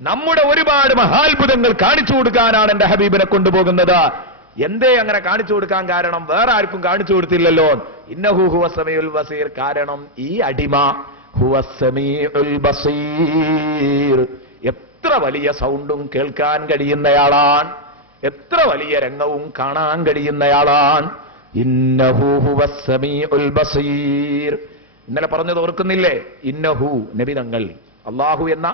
നമ്മുടെ ഒരുപാട് മഹാത്ഭുതങ്ങൾ കാണിച്ചു കൊടുക്കാനാണ് എന്റെ ഹബീബിനെ കൊണ്ടുപോകുന്നത്. എന്തേ അങ്ങനെ കാണിച്ചു കൊടുക്കാൻ കാരണം? വേറെ ആർക്കും കാണിച്ചു കൊടുത്തില്ലല്ലോ. ഇന്നഹു ഹുവസ് സമീഉൽ ബസീർ. കാരണം ഈ അടിമ ഹുവസ് സമീഉൽ ബസീർ, എത്ര വലിയ സൗണ്ടും കേൾക്കാൻ കഴിയുന്നയാളാണ്, എത്ര വലിയ രംഗവും കാണാൻ കഴിയുന്നയാളാണ്. ഇന്നഹു ഹുവസ് സമീഉൽ ബസീർ. ഇന്നലെ പറഞ്ഞത് ഓർക്കുന്നില്ലേ? ഇന്നഹു നബിതങ്ങൾ. അള്ളാഹു എന്ന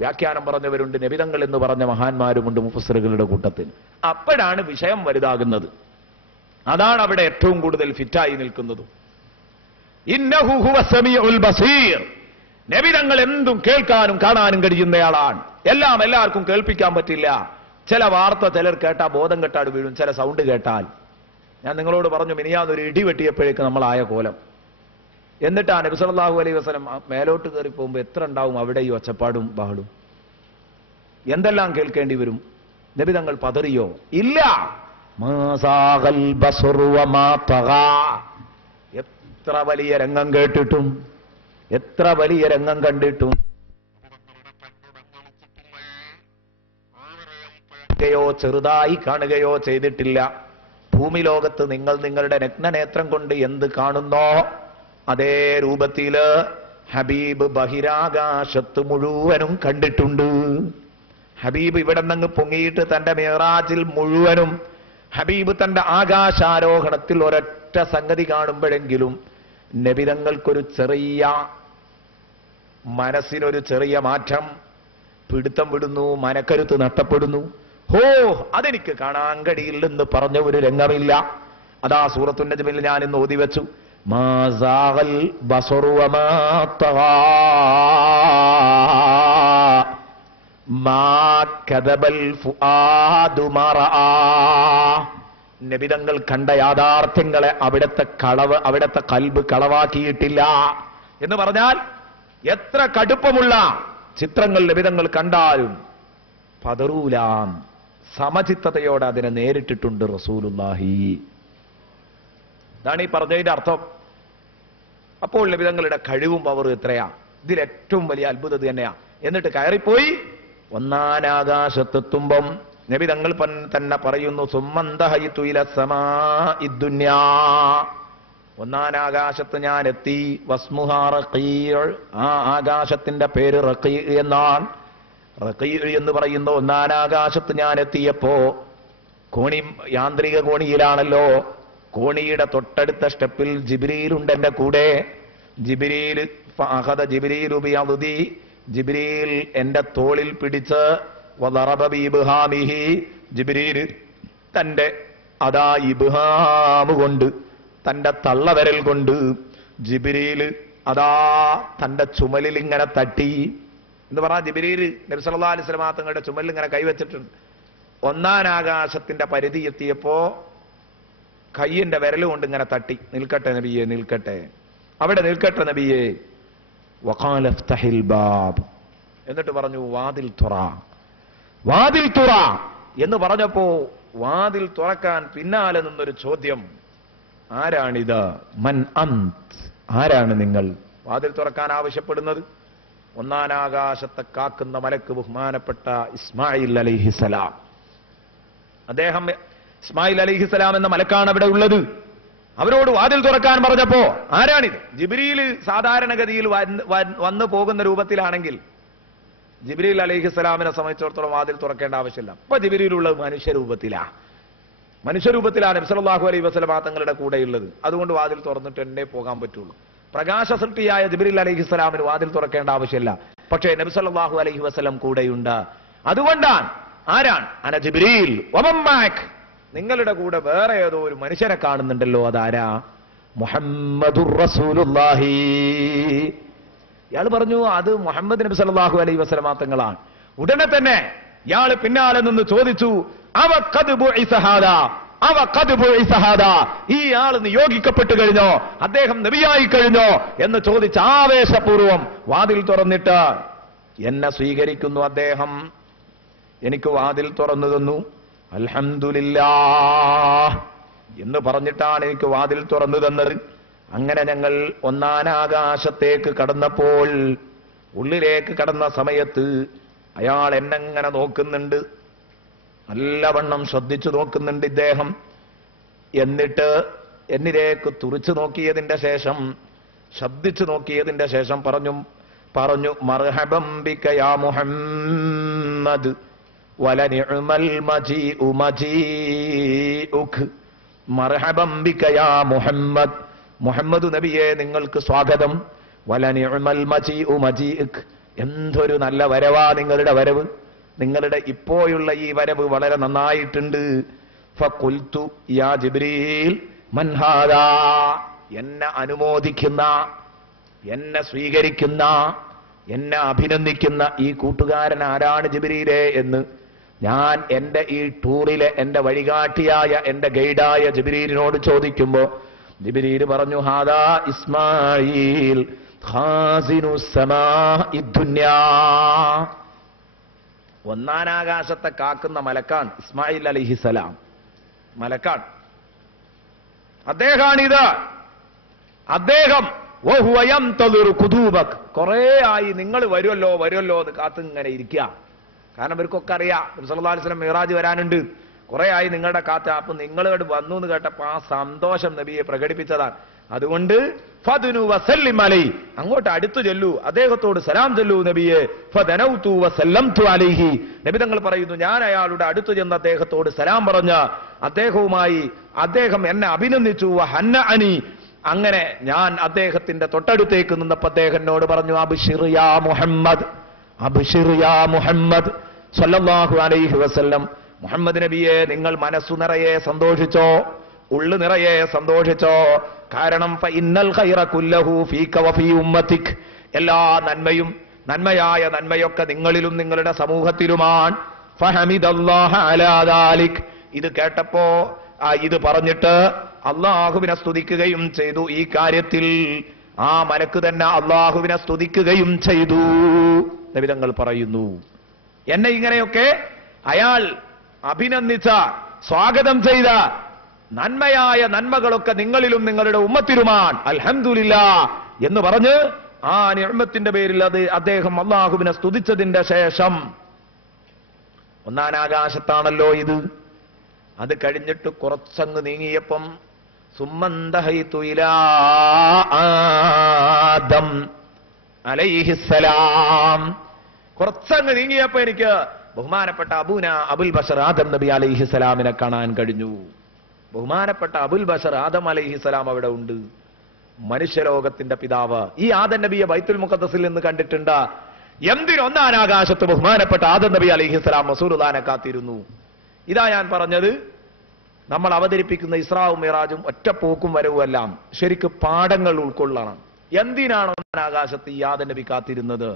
വ്യാഖ്യാനം പറഞ്ഞവരുണ്ട്, നബിതങ്ങൾ എന്ന് പറഞ്ഞ മഹാന്മാരുമുണ്ട് മുഫസ്സിറുകളുടെ കൂട്ടത്തിൽ. അപ്പോഴാണ് വിഷയം വലുതാകുന്നത്. അതാണ് അവിടെ ഏറ്റവും കൂടുതൽ ഫിറ്റായി നിൽക്കുന്നത്. ഇന്നഹു ഹുവസ് സമീഉൽ ബസീർ. നബിതങ്ങൾ എന്തും കേൾക്കാനും കാണാനും കഴിയുന്നയാളാണ്. എല്ലാം എല്ലാവർക്കും കേൾപ്പിക്കാൻ പറ്റില്ല. ചില വാർത്ത ചിലർ കേട്ടാൽ ബോധം കെട്ടാട് വീഴും. ചില സൗണ്ട് കേട്ടാൽ, ഞാൻ നിങ്ങളോട് പറഞ്ഞു മിനിയാന്നൊരു ഇടി വെട്ടിയപ്പോഴേക്ക് നമ്മളായ കോലം. എന്നിട്ടാണ് നബി സല്ലല്ലാഹു അലൈഹി വസല്ലം മേലോട്ട് കയറി പോകുമ്പോൾ എത്ര ഉണ്ടാവും അവിടെ ഈ ഒച്ചപ്പാടും ബഹളും, എന്തെല്ലാം കേൾക്കേണ്ടി വരും. നബി തങ്ങൾ പതറിയോ? ഇല്ല. എത്ര വലിയ രംഗം കേട്ടിട്ടും എത്ര വലിയ രംഗം കണ്ടിട്ടും ചെറുതായി കാണുകയോ ചെയ്തിട്ടില്ല. ഭൂമി ലോകത്ത് നിങ്ങൾ നിങ്ങളുടെ നഗ്നനേത്രം കൊണ്ട് എന്ത് കാണുന്നോ അതേ രൂപത്തില് ഹബീബ് ബഹിരാകാശത്ത് മുഴുവനും കണ്ടിട്ടുണ്ട്. ഹബീബ് ഇവിടെ നിന്ന് പൊങ്ങിയിട്ട് തന്റെ മിഅ്റാജിൽ മുഴുവനും, ഹബീബ് തന്റെ ആകാശാരോഹണത്തിൽ ഒരൊറ്റ സംഗതി കാണുമ്പോഴെങ്കിലും നബിതങ്ങൾക്കൊരു ചെറിയ മനസ്സിനൊരു ചെറിയ മാറ്റം, പിടുത്തം വിടുന്നു, മനക്കരുത്ത് നഷ്ടപ്പെടുന്നു. ഹോ അതെനിക്ക് കാണാൻ കഴിയില്ലെന്ന് പറഞ്ഞ ഒരു രംഗമില്ല. അതാ സൂറത്തുൻ നജ്മിൽ ഞാൻ ഇന്ന് ഓതി വെച്ചു. മാ സാഗൽ ബസറു വമാ തഗാ മാ കദബൽ ഫുആദു മാ റആ. നബിതങ്ങൾ കണ്ട യാഥാർത്ഥ്യങ്ങളെ അവിടുത്തെ കൽബ് കളവാക്കിയിട്ടില്ല എന്ന് പറഞ്ഞാൽ എത്ര കടുപ്പമുള്ള ചിത്രങ്ങൾ നബിതങ്ങൾ കണ്ടാലും പതറൂലാം, സമചിത്തതയോടെ അതിനെ നേരിട്ടിട്ടുണ്ട് റസൂലുള്ളാഹി. ഇതാണ് ഈ പറഞ്ഞതിന്റെ അർത്ഥം. അപ്പോൾ നബിതങ്ങളുടെ കഴിവും പവറും എത്രയാ! ഇതിലേറ്റവും വലിയ അത്ഭുതം തന്നെയാ. എന്നിട്ട് കയറിപ്പോയി ഒന്നാനാകാശത്തെത്തുമ്പം നബിതങ്ങൾ തന്നെ പറയുന്നു, സുമ്മന്തഹയിതു ഇല സമാഇ ദുനിയാ, ഒന്നാനാകാശത്ത് ഞാൻ എത്തി. വസ്മുഹാ റഖീഉ, ആ ആകാശത്തിന്റെ പേര് റഖീഉ എന്നാണ്. റഖീഉ എന്ന് പറയുന്ന ഒന്നാനാകാശത്ത് ഞാൻ എത്തിയപ്പോ കോണി യാന്ത്രിക കോണിയിലാണല്ലോ. കോണിയുടെ തൊട്ടടുത്ത സ്റ്റെപ്പിൽ ജിബ്രീലുണ്ട് എന്റെ കൂടെ. ജിബ്രീൽ ഫഅഖദ ജിബ്രീലു ബിയദ്ദി, ജിബ്രീൽ എന്റെ തോളിൽ പിടിച്ച് വദറബ ബിഇബ്ഹാമിഹി, ജിബ്രീൽ തന്റെ അതാ ഇബ്ഹാം കൊണ്ട്, തന്റെ തള്ളവിരൽ കൊണ്ട് ജിബ്രീൽ അതാ തന്റെ ചുമലിൽ ഇങ്ങനെ തട്ടി എന്ന് പറഞ്ഞാൽ ജിബ്രീൽ നബി സല്ലല്ലാഹു അലൈഹി വസല്ലം തങ്ങളുടെ ചുമലിൽ ഇങ്ങനെ കൈവച്ചിട്ടുണ്ട്. ഒന്നാനാകാശത്തിന്റെ പരിധി എത്തിയപ്പോ കയ്യിന്റെ വിരൽ കൊണ്ട് ഇങ്ങനെ തട്ടി, നിൽക്കട്ടെ നബിയെ, നിൽക്കട്ടെ, അവിടെ നിൽക്കട്ടെ നബിയെ. വഖാല ഇഫ്തഹിൽ ബാബ്, എന്നിട്ട് പറഞ്ഞു വാതിൽ തുറ, വാതിൽ തുറ എന്ന് പറഞ്ഞപ്പോ വാതിൽ തുറക്കാൻ പിന്നാലെ നിന്നൊരു ചോദ്യം, ആരാണിത്? മൻ അന്ത്, ആരാണ് നിങ്ങൾ? വാതിൽ തുറക്കാൻ ആവശ്യപ്പെടുന്നത് ഒന്നാനാകാശത്തെ കാക്കുന്ന മലക്ക് ബഹുമാനപ്പെട്ട ഇസ്മായിൽ അലൈഹിസലാം. അദ്ദേഹം ഇസ്മായിൽ അലൈഹിസലാം എന്ന മലക്കാണ് അവിടെ ഉള്ളത്. അവരോട് വാതിൽ തുറക്കാൻ പറഞ്ഞപ്പോ ആരാണിത്? ജിബ്രീൽ സാധാരണഗതിയിൽ വന്നു പോകുന്ന രൂപത്തിലാണെങ്കിൽ ജിബ്രീൽ അലൈഹിസ്സലാമിനെ സംബന്ധിച്ചിടത്തോളം വാതിൽ തുറക്കേണ്ട ആവശ്യമില്ല. ഇപ്പൊ ജിബ്രീലുള്ളത് മനുഷ്യരൂപത്തിലാണ് നബി സല്ലല്ലാഹു അലൈഹി വസല്ലം തങ്ങളുടെ കൂടെയുള്ളത്. അതുകൊണ്ട് വാതിൽ തുറന്നിട്ട് എന്നെ പോകാൻ പറ്റുള്ളൂ. പ്രകാശ സൃഷ്ടിയായ ജിബ്രീൽ അലൈഹിസ്സലാമിന് വാതിൽ തുറക്കേണ്ട ആവശ്യമില്ല. പക്ഷേ നബി സല്ലല്ലാഹു അലൈഹി വസല്ലം കൂടെയുണ്ട്. അതുകൊണ്ടാണ് ആരാണ്? അന ജിബ്രീൽ വമമ്മാക്, നിങ്ങളുടെ കൂടെ വേറെ ഏതോ ഒരു മനുഷ്യനെ കാണുന്നുണ്ടല്ലോ, അതാരാ? മുഹമ്മദുർ റസൂലുള്ളാഹി. ഇയാൾ പറഞ്ഞു അത് മുഹമ്മദ് നബി സല്ലല്ലാഹു അലൈഹി വസല്ലം തങ്ങളാണ്. ഉടനെ തന്നെ ഇയാൾ പിന്നാലെ നിന്ന് ചോദിച്ചു, അവ ഖദ് ബുഇസ ഹാദാ, അവ ഖദ് ബുഇസ ഹാദാ, ഈ ആൾ നിയോഗിക്കപ്പെട്ടു കഴിഞ്ഞോ, അദ്ദേഹം നബിയായി കഴിഞ്ഞോ എന്ന് ചോദിച്ച് ആവേശപൂർവം വാതിൽ തുറന്നിട്ട് എന്നെ സ്വീകരിക്കുന്നു അദ്ദേഹം. എനിക്ക് വാതിൽ തുറന്നു തന്നു. അൽഹംദുലില്ലാഹ് എന്ന് പറഞ്ഞിട്ടാണ് എനിക്ക് വാതിൽ തുറന്നു തന്നത്. അങ്ങനെ ഞങ്ങൾ ഒന്നാനാകാശത്തേക്ക് കടന്നപ്പോൾ, ഉള്ളിലേക്ക് കടന്ന സമയത്ത് അയാൾ എന്നെങ്ങനെ നോക്കുന്നുണ്ട്, നല്ലവണ്ണം ശ്രദ്ധിച്ചു നോക്കുന്നുണ്ട് ഇദ്ദേഹം. എന്നിട്ട് എന്നിലേക്ക് തുറിച്ചു നോക്കിയതിന്റെ ശേഷം, ശബ്ദിച്ചു നോക്കിയതിന്റെ ശേഷം പറഞ്ഞു മർഹബം ബിക യാ മുഹമ്മദ് വലനിഅമൽ മജീഉ മജീഉക്. മർഹബം ബിക യാ മുഹമ്മദ്, മുഹമ്മദ് നബിയെ നിങ്ങൾക്ക് സ്വാഗതം. വലനിഅമൽ മജീഉ മജീഉക്, എന്തൊരു നല്ല വരവാ നിങ്ങളുടെ വരവ്, നിങ്ങളുടെ ഇപ്പോഴുള്ള ഈ വരവ് വളരെ നന്നായിട്ടുണ്ട്. ഫഖുൽതു യാ ജിബ്രീൽ മൻ ഹാദാ, എന്നെ അനുമോദിക്കുന്ന, എന്നെ സ്വീകരിക്കുന്ന, എന്നെ അഭിനന്ദിക്കുന്ന ഈ കൂട്ടുകാരൻ ആരാണ് ജിബ്രീലേ എന്ന് ഞാൻ എന്റെ ഈ ടൂറിലെ എന്റെ വഴികാട്ടിയായ എന്റെ ഗൈഡായ ജിബ്രീലിനോട് ചോദിക്കുമ്പോ ജിബ്രീൽ പറഞ്ഞു ഹാദാ ഇസ്മായിൽ ഖാസിനു സമാഇ ദുനിയാ, ഒന്നാനാകാശത്തെ കാക്കുന്ന മലക്കാണ് ഇസ്മായിൽ അലൈഹിസലാം, മലക്കാണ് അദ്ദേഹാണിത്. അദ്ദേഹം കുറെ ആയി നിങ്ങൾ വരുമല്ലോ വരുമല്ലോ എന്ന് കാത്ത് ഇങ്ങനെ ഇരിക്കുക. കാരണം ഇവർക്കൊക്കെ അറിയാം നബി സല്ലല്ലാഹു അലൈഹി വസല്ലം മിറാജ് വരാനുണ്ട്, കുറെ ആയി നിങ്ങളുടെ കാത്ത്. അപ്പൊ നിങ്ങളിവിടെ വന്നു എന്ന് കേട്ടപ്പോ ആ സന്തോഷം നബിയെ പ്രകടിപ്പിച്ചതാണ്. അതുകൊണ്ട് ഫദ്നു വസല്ലിം അലൈ, അങ്ങോട്ട് അടുത്തു ചെല്ലൂ, അദ്ദേഹത്തോട് സലാം ചൊല്ലൂ നബിയെ. ഫദനൗതു വസല്ലംതു അലൈഹി, നബി തങ്ങൾ പറയുന്നു ഞാൻ അയാളുടെ അടുത്തു ചെന്ന് അദ്ദേഹത്തോട് സലാം പറഞ്ഞ് അദ്ദേഹവുമായി അദ്ദേഹം എന്നെ അഭിനന്ദിച്ചു. വഹന്നഅനി, അങ്ങനെ ഞാൻ അദ്ദേഹത്തിന്റെ തൊട്ടടുത്തേക്ക് നിന്നപ്പോ അദ്ദേഹം എന്നോട് പറഞ്ഞു അബ്ശിർ യാ മുഹമ്മദ്, അബ്ശിർ യാ മുഹമ്മദ് സല്ലല്ലാഹു അലൈഹി വസല്ലം, മുഹമ്മദ് നബിയെ നിങ്ങൾ മനസ്സു നിറയെ സന്തോഷിച്ചോ, ഉള്ളു നിറയെ സന്തോഷിച്ചോ. കാരണം ഫഇന്നൽ ഖൈറ കുല്ലഹു ഫീക വഫീ ഉമ്മതിക്, എല്ലാ നന്മയും നന്മയായ നന്മയൊക്കെ നിങ്ങളിലും നിങ്ങളുടെ സമൂഹത്തിലുമാണ്. ഫഹമിദല്ലാഹ അലാ ദാലിക്, ഇത് കേട്ടപ്പോ ഇത് പറഞ്ഞിട്ട് അള്ളാഹുവിനെ സ്തുതിക്കുകയും ചെയ്തു. ഈ കാര്യത്തിൽ ആ മലക്ക് തന്നെ അള്ളാഹുവിനെ സ്തുതിക്കുകയും ചെയ്തു. നബി തങ്ങൾ പറയുന്നു, എന്നെ ഇങ്ങനെയൊക്കെ അയാൾ അഭിനന്ദിച്ച, സ്വാഗതം ചെയ്ത നന്മയായ നന്മകളൊക്കെ നിങ്ങളിലും നിങ്ങളുടെ ഉമ്മത്തിലുമാണ്, അൽഹംദുലില്ലാഹ് എന്ന് പറഞ്ഞ് ആ നിഅമത്തിന്റെ പേരിൽ അദ്ദേഹം അള്ളാഹുവിനെ സ്തുതിച്ചതിന്റെ ശേഷം, ഒന്നാനാകാശത്താണല്ലോ ഇത്, അത് കഴിഞ്ഞിട്ട് കുറച്ചങ്ങ് നീങ്ങിയപ്പം സുമ്മന്തഹൈതു ഇലാ ആദം അലൈഹിസ്സലാം, കുറച്ചങ്ങ് നീങ്ങിയപ്പോ എനിക്ക് ബഹുമാനപ്പെട്ട അബുൽ ബഷർ ആദം നബി അലൈഹിസ്സലാമിനെ കാണാൻ കഴിഞ്ഞു. ബഹുമാനപ്പെട്ട അബുൽ ബഷർ ആദം അലൈഹിസ്സലാം അവിടെ ഉണ്ട്, മനുഷ്യലോകത്തിന്റെ പിതാവ്. ഈ ആദം നബിയെ ബൈത്തുൽ മുഖദ്ദസിൽ നിന്ന് കണ്ടിട്ടുണ്ട്. എന്തിനൊന്നാനാകാശത്ത് ബഹുമാനപ്പെട്ട ആദം നബി അലൈഹിസ്സലാം റസൂലുള്ളാഹിനെ കാത്തിരുന്നു. ഇതാ ഞാൻ പറഞ്ഞത്, നമ്മൾ അവതരിപ്പിക്കുന്ന ഇസ്രാവും മിറാജും ഒറ്റപ്പോക്കും വരവുമെല്ലാം ശരിക്ക് പാഠങ്ങൾ ഉൾക്കൊള്ളണം. എന്തിനാണ് ഒന്നാനാകാശത്ത് ഈ ആദം നബി കാത്തിരുന്നത്?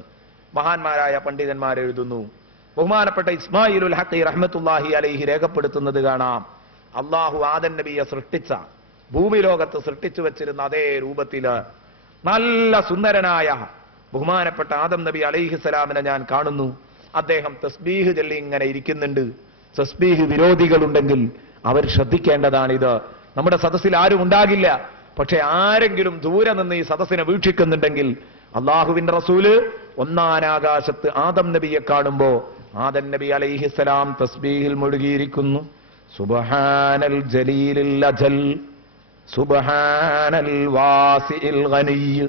മഹാന്മാരായ പണ്ഡിതന്മാരെഴുതുന്നു. ബഹുമാനപ്പെട്ട ഇസ്മായിലുൽ ഹഖി റഹ്മത്തുള്ളാഹി അലൈഹി രേഖപ്പെടുത്തുന്നത് കാണാം, അള്ളാഹു ആദം നബിയെ സൃഷ്ടിച്ച, ഭൂമി ലോകത്ത് സൃഷ്ടിച്ചു വെച്ചിരുന്ന അതേ രൂപത്തില് നല്ല സുന്ദരനായ ബഹുമാനപ്പെട്ട ആദം നബി അലൈഹിസ്സലാമിനെ ഞാൻ കാണുന്നു. അദ്ദേഹം തസ്ബീഹ് ചൊല്ലി ഇങ്ങനെ ഇരിക്കുന്നുണ്ട്. തസ്ബീഹ് വിരോധികളുണ്ടെങ്കിൽ അവർ ശ്രദ്ധിക്കേണ്ടതാണിത്. നമ്മുടെ സദസ്സിൽ ആരും ഉണ്ടാകില്ല, പക്ഷെ ആരെങ്കിലും ദൂരെ നിന്ന് ഈ സദസ്സിനെ വീക്ഷിക്കുന്നുണ്ടെങ്കിൽ, അള്ളാഹുവിന്റെ റസൂല് ഒന്നാനാകാശത്ത് ആദം നബിയെ കാണുമ്പോ ആദം നബി അലൈഹിസ്സലാം തസ്ബീഹിൽ മുഴുകിയിരിക്കുന്നു. സുബ്ഹാനൽ ജലീലിൽ അജൽ, സുബ്ഹാനൽ വാസിഇൽ ഗനിയ്,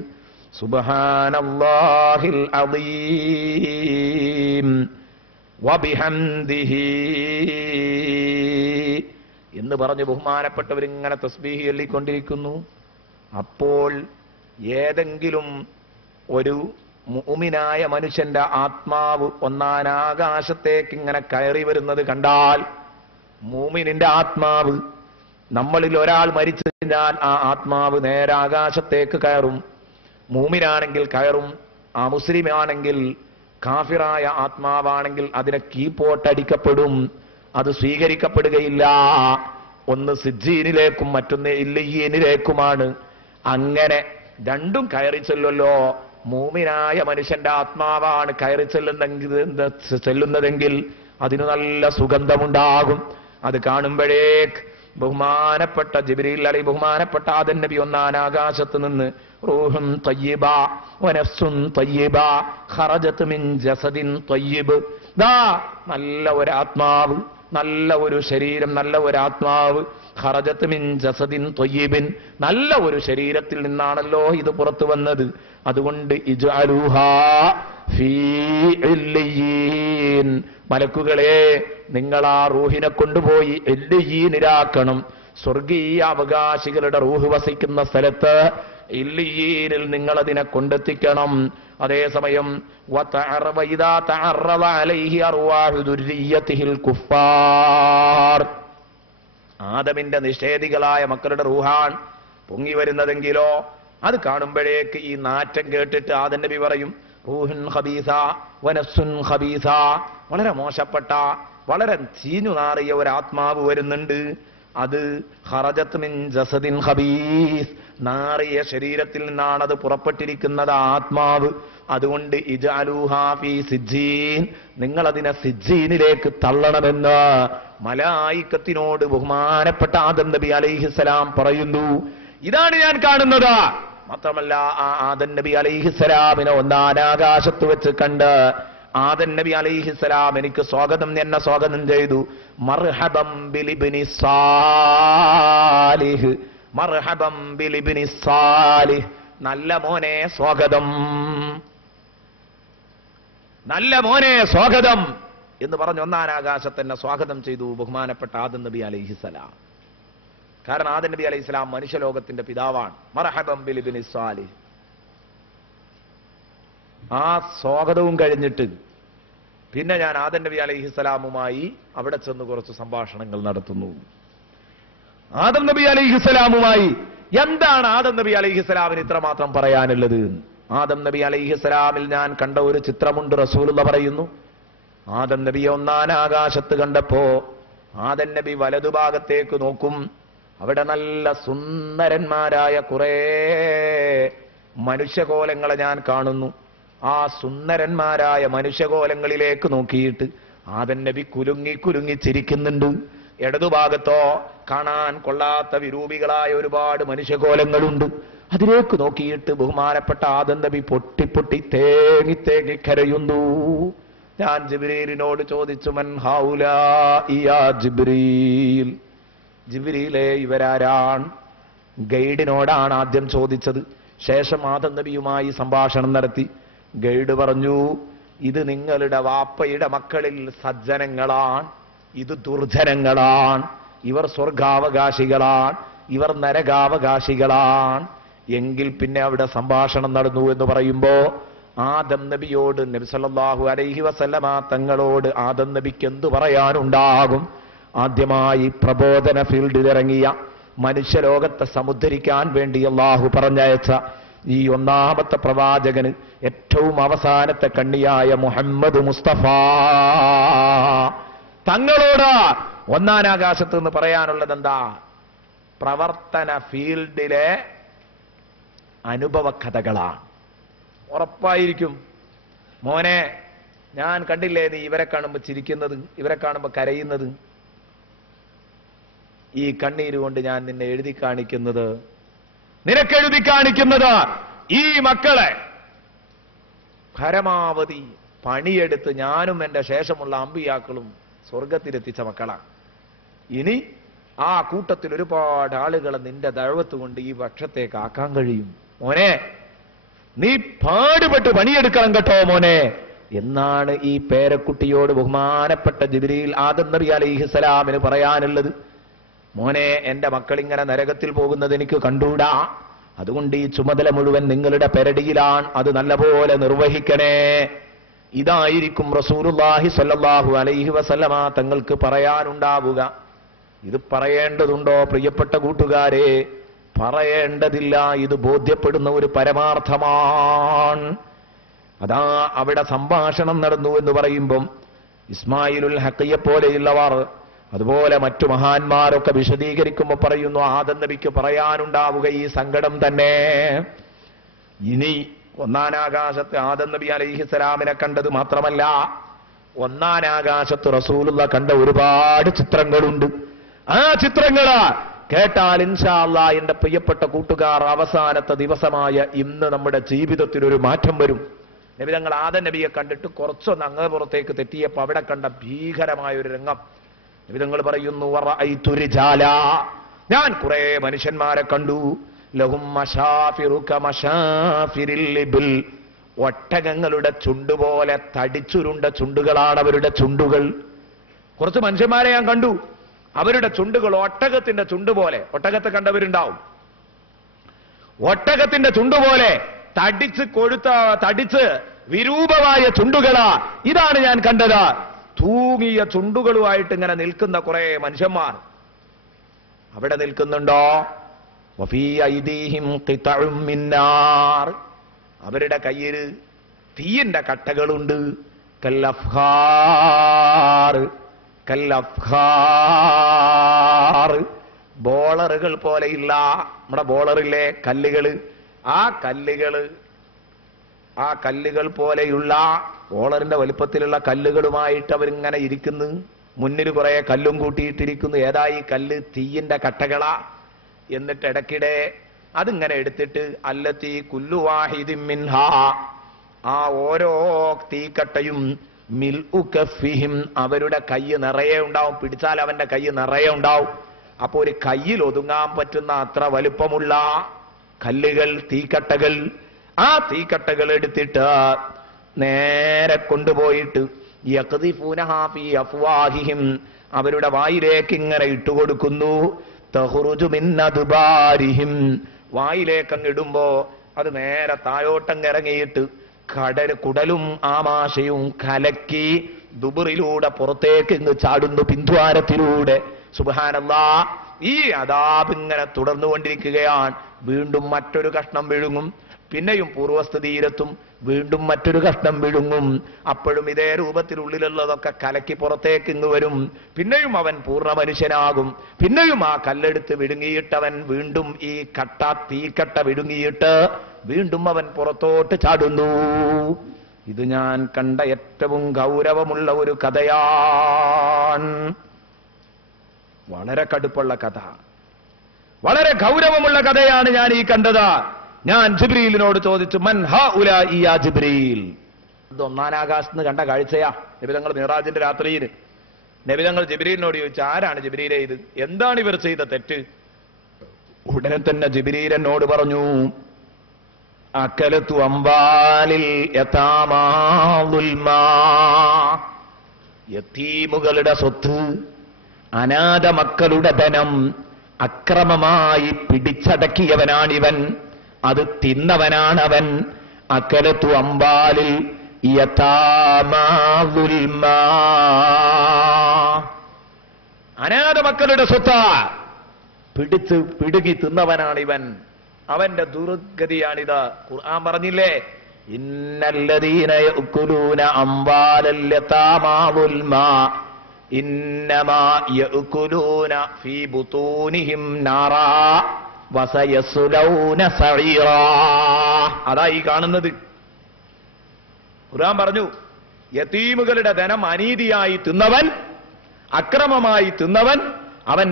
സുബ്ഹാനല്ലാഹിൽ അദീം വബിഹംദിഹി എന്ന് പറഞ്ഞ് ബഹുമാനപ്പെട്ടവരിങ്ങനെ തസ്ബീഹ് ചൊല്ലിക്കൊണ്ടിരിക്കുന്നു. അപ്പോൾ ഏതെങ്കിലും ഒരു മുഅ്മിനായ മനുഷ്യന്റെ ആത്മാവ് ഒന്നാനാകാശത്തേക്ക് ഇങ്ങനെ കയറി വരുന്നത് കണ്ടാൽ, മുഅ്മിനിന്റെ ആത്മാവ്, നമ്മളിൽ ഒരാൾ മരിച്ചു കഴിഞ്ഞാൽ ആ ആത്മാവ് നേരെ ആകാശത്തേക്ക് കയറും. മുഅ്മിനാണെങ്കിൽ കയറും, ആ മുസ്ലിമാണെങ്കിൽ, കാഫിറായ ആത്മാവാണെങ്കിൽ അതിനെ കീപ്പോട്ടടിക്കപ്പെടും, അത് സ്വീകരിക്കപ്പെടുകയില്ല. ഒന്ന് സിജ്ജീനിലേക്കും മറ്റൊന്ന് ഇല്ലീനിലേക്കുമാണ്. അങ്ങനെ രണ്ടും കയറി ചെല്ലുമല്ലോ. മൂമിനായ മനുഷ്യന്റെ ആത്മാവാണ് കയറി ചെല്ലുന്നതെങ്കിൽ അതിന് നല്ല സുഗന്ധമുണ്ടാകും. അത് കാണുമ്പോഴേക്ക് ബഹുമാനപ്പെട്ട ജിബ്രീൽ അലൈഹി, ബഹുമാനപ്പെട്ട ആദം നബി ഒന്നാനാകാശത്ത് നിന്ന് റൂഹുൻ തയ്യിബ വനഫ്സുൻ തയ്യിബ ഖറജത് മിൻ ജസദിൻ തയ്യിബ്, ദാ നല്ല ഒരു ആത്മാവ്, നല്ല ഒരു ശരീരം, നല്ല ഒരു ആത്മാവ്, ഖറജത് മിൻ ജസദിൻ തയ്യിബിൻ, നല്ല ഒരു ശരീരത്തിൽ നിന്നാണല്ലോ ഇത് പുറത്തു വന്നത്. അതുകൊണ്ട് ഇജ്അലൂഹാ ഫീ ഇല്ലിയീൻ, മലക്കുകളെ നിങ്ങൾ ആ റൂഹിനെ കൊണ്ടുപോയി ഇല്ലിയീനിലാക്കണം. സ്വർഗീയ അവകാശികളുടെ റൂഹ് വസിക്കുന്ന സ്ഥലത്ത് ഇല്ലിയീനിൽ നിങ്ങൾ അതിനെ കൊണ്ടെത്തിക്കണം. അതേസമയം ആദമിന്റെ നിഷേധികളായ മക്കളുടെ റൂഹാൻ പൊങ്ങി വരുന്നതെങ്കിലോ അത് കാണുമ്പോഴേക്ക് ഈ നാറ്റം കേട്ടിട്ട് ആദം നബി പറയും, റൂഹുൻ ഖബീസ വനഫ്സുൻ ഖബീസ, വളരെ മോശപ്പെട്ട, വളരെ ചീഞ്ഞു നാറിയ ഒരു ആത്മാവ് വരുന്നുണ്ട്. അത് ഖറജത് മിൻ ജസദിൻ ഖബീസ്, നാറിയ ശരീരത്തിൽ നിന്നാണ് അത് പുറപ്പെട്ടിരിക്കുന്നത് ആത്മാവ്. അതുകൊണ്ട് ഇജ്അലൂഹാ ഫീ സിജ്ജീൻ, നിങ്ങൾ അതിനെ സിജ്ജീനിലേക്ക് തള്ളണമെന്ന് മലായിക്കത്തിനോട് ബഹുമാനപ്പെട്ട ആദം നബി അലൈഹിസ്സലാം പറയുന്നു. ഇതാണ് ഞാൻ കാണുന്നത്. മാത്രമല്ല ആ ആദം നബി അലൈഹിസ്സലാമിനെ ഒന്നാനാകാശത്ത് വെച്ച് കണ്ട് ആദം നബി അലൈഹിസ്സലാം എനിക്ക് എന്നെ സ്വാഗതം ചെയ്തു. മർഹബം ബിലിബ്നി സാലിഹ്, മർഹബം ബിലിബ്നി സാലിഹ്, നല്ല മോനെ സ്വാഗതം, നല്ല മോനെ സ്വാഗതം എന്ന് പറഞ്ഞ് ഒന്നാനാകാശത്ത് എന്നെ സ്വാഗതം ചെയ്തു ബഹുമാനപ്പെട്ട ആദം നബി അലൈഹിസ്സലാം. കാരണം ആദം നബി അലൈഹിസ്സലാം മനുഷ്യലോകത്തിന്റെ പിതാവാണ്. മർഹബം ബിലിബ്നി സാലിഹ്. ആ സ്വാഗതവും കഴിഞ്ഞിട്ട് പിന്നെ ഞാൻ ആദം നബി അലൈഹിസ്സലാമുമായി അവിടെ ചെന്ന് കുറച്ച് സംഭാഷണങ്ങൾ നടത്തുന്നു. ആദം നബി അലൈഹിസ്സലാമുമായി എന്താണ് ആദം നബി അലൈഹിസ്സലാമിന് ഇത്രമാത്രം പറയാനുള്ളത്? ആദം നബി അലൈഹിസ്സലാമിൽ ഞാൻ കണ്ട ഒരു ചിത്രമുണ്ട്. റസൂലുള്ള പറയുന്നു, ആദം നബിയെ ഒന്നാം ആകാശത്ത് കണ്ടപ്പോ ആദം നബി വലതുഭാഗത്തേക്ക് നോക്കും, അവിടെ നല്ല സുന്ദരന്മാരായ കുറെ മനുഷ്യകോലങ്ങളെ ഞാൻ കാണുന്നു. ആ സുന്ദരന്മാരായ മനുഷ്യകോലങ്ങളിലേക്ക് നോക്കിയിട്ട് ആദം നബി കുലുങ്ങി കുലുങ്ങി ചിരിക്കുന്നുണ്ട്. ഇടതുഭാഗത്തോ കാണാൻ കൊള്ളാത്ത വിരൂപികളായ ഒരുപാട് മനുഷ്യകോലങ്ങളുണ്ട്. അതിലേക്ക് നോക്കിയിട്ട് ബഹുമാനപ്പെട്ട ആദം നബി പൊട്ടി പൊട്ടി തേങ്ങി തേങ്ങി കരയുന്നു. ഞാൻ ജിബ്രീലിനോട് ചോദിച്ചു, മൻ ഹൗലാഇ യാ ജിബ്രീൽ, ജിബ്രീലേ ഇവരാരാണ്? ഗൈഡിനോടാണ് ആദ്യം ചോദിച്ചത്. ശേഷം ആദം നബിയുമായി സംഭാഷണം നടത്തി. ഗൈഡ് പറഞ്ഞു, ഇത് നിങ്ങളുടെ വാപ്പയുടെ മക്കളിൽ സജ്ജനങ്ങളാണ്, ഇത് ദുർജനങ്ങളാണ്, ഇവർ സ്വർഗാവകാശികളാണ്, ഇവർ നരകാവകാശികളാണ്. എങ്കിൽ പിന്നെ അവിടെ സംഭാഷണം നടന്നു എന്ന് പറയുമ്പോ ആദം നബിയോട് നബി സല്ലല്ലാഹു അലൈഹി വസല്ലമ തങ്ങളോട് ആദം നബിക്ക് എന്തു പറയാനുണ്ടാകും? ആദ്യമായി പ്രബോധന ഫീൽഡിൽ ഇറങ്ങിയ മനുഷ്യലോകത്തെ സമുദ്ധരിക്കാൻ വേണ്ടി അല്ലാഹു പറഞ്ഞയച്ച ഈ ഒന്നാമത്തെ പ്രവാചകന് ഏറ്റവും അവസാനത്തെ കണ്ണിയായ മുഹമ്മദ് മുസ്തഫ തങ്ങളോട് ഒന്നാം ആകാശത്ത് നിന്ന് പറയാനുള്ളത് എന്താ? പ്രവർത്തന ഫീൽഡിലെ അനുഭവ കഥകളാണ്. ഉറപ്പായിരിക്കും മോനെ, ഞാൻ കണ്ടില്ലേ നീ ഇവരെ കാണുമ്പോ ചിരിക്കുന്നത്, ഇവരെ കാണുമ്പോ കരയുന്നത്, ഈ കണ്ണീര് കൊണ്ട് ഞാൻ നിന്നെ എഴുതി കാണിക്കുന്നത്, നിനക്കെഴുതി കാണിക്കുന്നത് ഈ മക്കളെ പരമാവധി പണിയെടുത്ത് ഞാനും എന്റെ ശേഷമുള്ള അമ്പിയാക്കളും സ്വർഗത്തിലെത്തിച്ച മക്കളാണ്. ഇനി ആ കൂട്ടത്തിൽ ഒരുപാട് ആളുകളെ നിന്റെ ദഅവത്ത് കൊണ്ട് ഈ പക്ഷത്തേക്ക് ആക്കാൻ കഴിയും. മോനെ, നീ പാടുപെട്ട് പണിയെടുക്കണം കേട്ടോ മോനെ എന്നാണ് ഈ പേരക്കുട്ടിയോട് ബഹുമാനപ്പെട്ട ജിബ്രീൽ ആദം നബി അലൈഹിസ്സലാമിന് പറയാനുള്ളത്. മോനെ, എന്റെ മക്കൾ ഇങ്ങനെ നരകത്തിൽ പോകുന്നത് എനിക്ക് കണ്ടൂടാ, അതുകൊണ്ട് ഈ ചുമതല മുഴുവൻ നിങ്ങളുടെ പെരടിയിലാണ്, അത് നല്ലപോലെ നിർവഹിക്കണേ. ഇതായിരിക്കും റസൂലുള്ളാഹി സ്വല്ലല്ലാഹു അലൈഹി വസല്ലമ തങ്ങൾക്ക് പറയാനുണ്ടാവുക. ഇത് പറയേണ്ടതുണ്ടോ പ്രിയപ്പെട്ട കൂട്ടുകാരെ? പറയേണ്ടതില്ല. ഇത് ബോധ്യപ്പെടുന്ന ഒരു പരമാർത്ഥമാണ്. അതാ അവിടെ സംഭാഷണം നടന്നു എന്ന് പറയുമ്പം ഇസ്മായിലുൽ ഹഖിയെ പോലെയുള്ളവർ, അതുപോലെ മറ്റു മഹാന്മാരൊക്കെ വിശദീകരിക്കുമ്പോൾ പറയുന്നു, ആദം നബിക്ക് പറയാനുണ്ടാവുക ഈ സങ്കടം തന്നെ. ഇനി ഒന്നാം ആകാശത്ത് ആദം നബി അലൈഹിസ്സലാമിനെ കണ്ടത് മാത്രമല്ല, ഒന്നാം ആകാശത്ത് റസൂലുള്ള കണ്ട ഒരുപാട് ചിത്രങ്ങളുണ്ട്. ആ ചിത്രങ്ങള് കേട്ടാൽ ഇൻഷാ അല്ലാഹ് എന്റെ പ്രിയപ്പെട്ട കൂട്ടുകാർ, അവസാനത്തെ ദിവസമായ ഇന്ന് നമ്മുടെ ജീവിതത്തിൽ ഒരു മാറ്റം വരും. നബി തങ്ങൾ ആദം നബിയെ കണ്ടിട്ട് കുറച്ചൊന്ന് അങ്ങ് പുറത്തേക്ക് തെറ്റിയപ്പോ അവിടെ കണ്ട ഭീകരമായ ഒരു രംഗം നബി തങ്ങൾ പറയുന്നു, വറഅയ്തു റിജാല, ഞാൻ കുറെ മനുഷ്യന്മാരെ കണ്ടു, ലഹും മശാഫിറു കമശാഫിരിൽ ഇബിൽ, ഒട്ടകങ്ങളുടെ ചുണ്ടുപോലെ തടിച്ചുരുണ്ട ചുണ്ടുകളാണ് അവരുടെ ചുണ്ടുകൾ. കുറച്ച് മനുഷ്യന്മാരെ ഞാൻ കണ്ടു, അവരുടെ ചുണ്ടുകൾ ഒട്ടകത്തിന്റെ ചുണ്ടുപോലെ, ഒട്ടകത്തെ കണ്ടവരുണ്ടാവും, ഒട്ടകത്തിന്റെ ചുണ്ടുപോലെ തടിച്ച് വിരൂപമായ ചുണ്ടുകളാ. ഇതാണ് ഞാൻ കണ്ടത്. തൂങ്ങിയ ചുണ്ടുകളുമായിട്ട് ഇങ്ങനെ നിൽക്കുന്ന കുറെ മനുഷ്യന്മാർ അവിടെ നിൽക്കുന്നുണ്ടോ? വഫീ ഐദീഹിം ഖിതഉം മിന്നാർ, അവരുടെ കയ്യിൽ തീയിന്റെ കട്ടകളുണ്ട്. കല്ലഫ്ഖാർ, കല്ലഫ്ഖാർ, ബോളറുകൾ പോലെയില്ല. നമ്മുടെ ബോളറില്ലേ കല്ലുകള്, ആ കല്ലുകൾ പോലെയുള്ള ബോളറിന്റെ വലുപ്പത്തിലുള്ള കല്ലുകളുമായിട്ട് അവരിങ്ങനെ ഇരിക്കുന്നു. മുന്നിൽ കുറെ കല്ലും കൂട്ടിയിട്ടിരിക്കുന്നു. ഏതാ ഈ കല്ല്? തീയിന്റെ കട്ടകളാ. എന്നിട്ട് ഇടയ്ക്കിടെ അതിങ്ങനെ എടുത്തിട്ട് അല്ലത്തി കുല്ലു വാഹിദിൻ മിൻഹാ, ആ ഓരോ തീക്കട്ടയും മിൽഉ കഫിഹിം, അവരുടെ കൈ നിറയെ ഉണ്ടാവും. പിടിച്ചാൽ അവന്റെ കൈ നിറയെ ഉണ്ടാവും. അപ്പൊ ഒരു കയ്യിൽ ഒതുങ്ങാൻ പറ്റുന്ന അത്ര വലുപ്പമുള്ള കല്ലുകൾ, തീക്കട്ടകൾ. ആ തീക്കട്ടകൾ എടുത്തിട്ട് നേരെ കൊണ്ടുപോയിട്ട് യഖ്ദിഫൂനഹാ ഫീ അഫ്വാഹിഹിം, അവരുടെ വായിലേക്ക് ഇങ്ങനെ ഇട്ടുകൊടുക്കുന്നു. തഖ്റുജു മിൻ അദ്ബാരിഹിം, വായിലേക്ക് അങ്ങ് ഇടുമ്പോ അത് നേരെ താഴോട്ടങ്ങ് ഇറങ്ങിയിട്ട് കുടലും ആമാശയും കലക്കി ദുബറിലൂടെ പുറത്തേക്ക് ഇങ്ങ് ചാടുന്നു, പിന്ദ്വാരത്തിലൂടെ. സുബ്ഹാനല്ലാഹ്, ഈ അദാബ് ഇങ്ങനെ തുടർന്നുകൊണ്ടിരിക്കുകയാണ്. വീണ്ടും മറ്റൊരു കഷ്ണം വിഴുങ്ങും, പിന്നെയും പൂർവസ്ഥിതിയിലെത്തും, വീണ്ടും മറ്റൊരു കഷ്ണം വിഴുങ്ങും. അപ്പോഴും ഇതേ രൂപത്തിലുള്ളിലുള്ളതൊക്കെ കലക്കി പുറത്തേക്ക് ഇങ്ങ് വരും. പിന്നെയും അവൻ പൂർണ്ണ മനുഷ്യനാകും. പിന്നെയും ആ കല്ലെടുത്ത് വിഴുങ്ങിയിട്ടവൻ വീണ്ടും ഈ തീക്കട്ട വിഴുങ്ങിയിട്ട് വീണ്ടും അവൻ പുറത്തോട്ട് ചാടുന്നു. ഇത് ഞാൻ കണ്ട ഏറ്റവും ഗൗരവമുള്ള ഒരു കഥയാണ്. വളരെ കടുപ്പുള്ള കഥ, വളരെ ഗൗരവമുള്ള കഥയാണ് ഞാൻ ഈ കണ്ടത്. ഞാൻ ജിബ്രീലിനോട് ചോദിച്ചു, മൻ ഹഉലാഇ യാ ജിബ്രീൽ? ഇത് ഒന്നാം ആകാശത്ത് നിന്ന് കണ്ട കാഴ്ചയാ. നബി തങ്ങൾ മിറാജിന്റെ രാത്രിയിൽ നബി തങ്ങൾ ജിബ്രീലിനോട് ചോദിച്ചു, ആരാണ് ജിബ്രീലെ ഇത്? എന്താണ് ഇവർ ചെയ്ത തെറ്റ്? ഉടനെ തന്നെ ജിബ്രീൽ എന്നോട് പറഞ്ഞു, അക്കലത്തു അംബാലിൽ യതാമാ ദുൽമാ. യതീമുകളുടെ സ്വത്ത്, അനാഥ മക്കളുടെ ധനം അക്രമമായി പിടിച്ചടക്കിയവനാണിവൻ, അത് തിന്നവനാണവൻ. അക്കലത്തു അംബാലിൽ യതാമാ ദുൽമാ. അനാഥ മക്കളുടെ സ്വത്ത് പിടുകി തിന്നവനാണിവൻ. അവന്റെ ദുർഗതിയാണിത്. ഖുർആൻ പറഞ്ഞില്ലേ, ഇന്നല്ലദീന യഅ്കുലൂന അംവാലൽ യതാമാ ദുൽമാ ഇന്നമാ യഅ്കുലൂന ഫീ ബുതൂനിഹിം നാറാ വസയസ്ലൗന സഈറാ. അതാ ഈ കാണുന്നത്. ഖുർആൻ പറഞ്ഞു, യതീമുകളുടെ ധനം അനീതിയായി തിന്നവൻ, അക്രമമായി തിന്നവൻ, അവൻ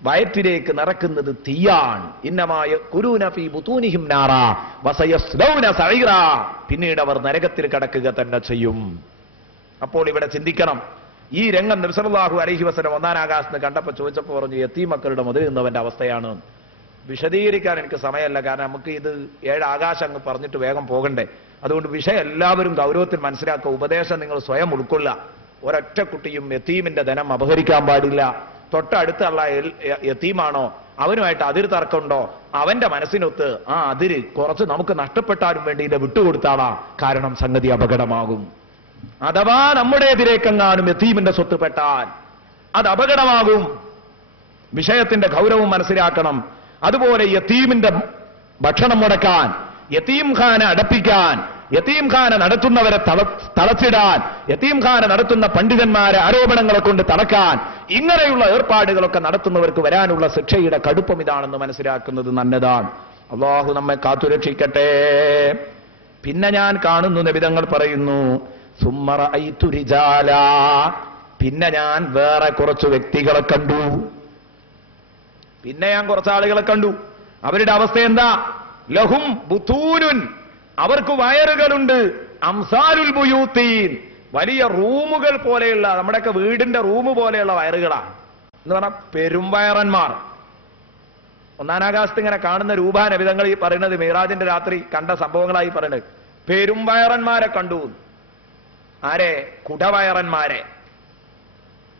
വയറ്റിലേക്ക് നടക്കുന്നത് തീയാണ്. ഇന്നമായ യഅ്കുലൂന ഫീ ബുതൂനിഹിം നാറാ വസയസ്ലൗന സഈറാ. പിന്നീട് അവർ നരകത്തിൽ കടക്കുക തന്നെ ചെയ്യും. അപ്പോൾ ഇവിടെ ചിന്തിക്കണം, ഈ രംഗം നബി സല്ലല്ലാഹു അലൈഹി വസല്ലം ഒന്നാം ആകാശത്ത് കണ്ടപ്പോൾ ചോദിച്ചപ്പോൾ പറഞ്ഞു, യതീം മക്കളുടെ മുതൽ നിന്നവന്റെ അവസ്ഥയാണ്. വിശദീകരിക്കാൻ എനിക്ക് സമയമല്ല, കാരണം നമുക്ക് ഇത് 7 ആകാശം അങ്ങ് പറഞ്ഞിട്ട് വേഗം പോകണ്ടേ. അതുകൊണ്ട് വിഷയം എല്ലാവരും ഗൗരവത്തിൽ മനസ്സിലാക്കുക. ഉപദേശം നിങ്ങൾ സ്വയം ഉൾക്കൊള്ളുക. ഒരൊറ്റ കുട്ടിയും യതീമിന്റെ ധനം അപഹരിക്കാൻ പാടില്ല. തൊട്ടടുത്തുള്ള യതീമാണോ അവനുമായിട്ട് അതിര് തർക്കമുണ്ടോ, അവന്റെ മനസ്സിനൊത്ത് ആ അതിര് കുറച്ച് നമുക്ക് നഷ്ടപ്പെട്ടാലും വേണ്ടിയില്ല വിട്ടുകൊടുത്താളാ. കാരണം സംഗതി അപകടമാകും. അഥവാ നമ്മുടെ എതിരേക്കെങ്ങാനും യതീമിന്റെ സ്വത്ത് പെട്ടാൽ അത് അപകടമാകും. വിഷയത്തിന്റെ ഗൗരവം മനസ്സിലാക്കണം. അതുപോലെ യതീമിന്റെ ഭക്ഷണം മുടക്കാൻ, യതീംഖാന അടപ്പിക്കാൻ, യതീംഖാന നടത്തുന്നവരെ തളച്ചിടാൻ, യതീംഖാന നടത്തുന്ന പണ്ഡിതന്മാരെ ആരോപണങ്ങളെ കൊണ്ട് തളക്കാൻ, ഇങ്ങനെയുള്ള ഏർപ്പാടുകളൊക്കെ നടത്തുന്നവർക്ക് വരാനുള്ള ശിക്ഷയുടെ കടുപ്പം ഇതാണെന്ന് മനസ്സിലാക്കുന്നത് നല്ലതാണ്. അല്ലാഹു നമ്മെ കാത്തുരക്ഷിക്കട്ടെ. പിന്നെ ഞാൻ കാണുന്നു, നബിതങ്ങൾ പറയുന്നു, സുമ്മ റഅയ്തു റിജാലാ. പിന്നെ ഞാൻ വേറെ കുറച്ച് വ്യക്തികളെ കണ്ടു. പിന്നെ ഞാൻ കുറച്ച് ആളുകളെ കണ്ടു. അവരുടെ അവസ്ഥ എന്താ? ലഹും ബുതൂനുൻ, അവർക്ക് വയറുകളുണ്ട്. അംസാലുൽ ബുയൂത്തീൻ, വലിയ റൂമുകൾ പോലെയുള്ള, നമ്മുടെയൊക്കെ വീടിന്റെ റൂം പോലെയുള്ള വയറുകളാണ് എന്ന് പറഞ്ഞാൽ പെരുംവയറന്മാർ. ഒന്നാം ആകാശത്ത് ഇങ്ങനെ കാണുന്ന രൂപ നബിതങ്ങൾ ഈ പറയുന്നത് മിറാജിന്റെ രാത്രി കണ്ട സംഭവങ്ങളായി പറയുന്നത്. പെരുംവയറന്മാരെ കണ്ടു. ആരെ? കുടവയറന്മാരെ.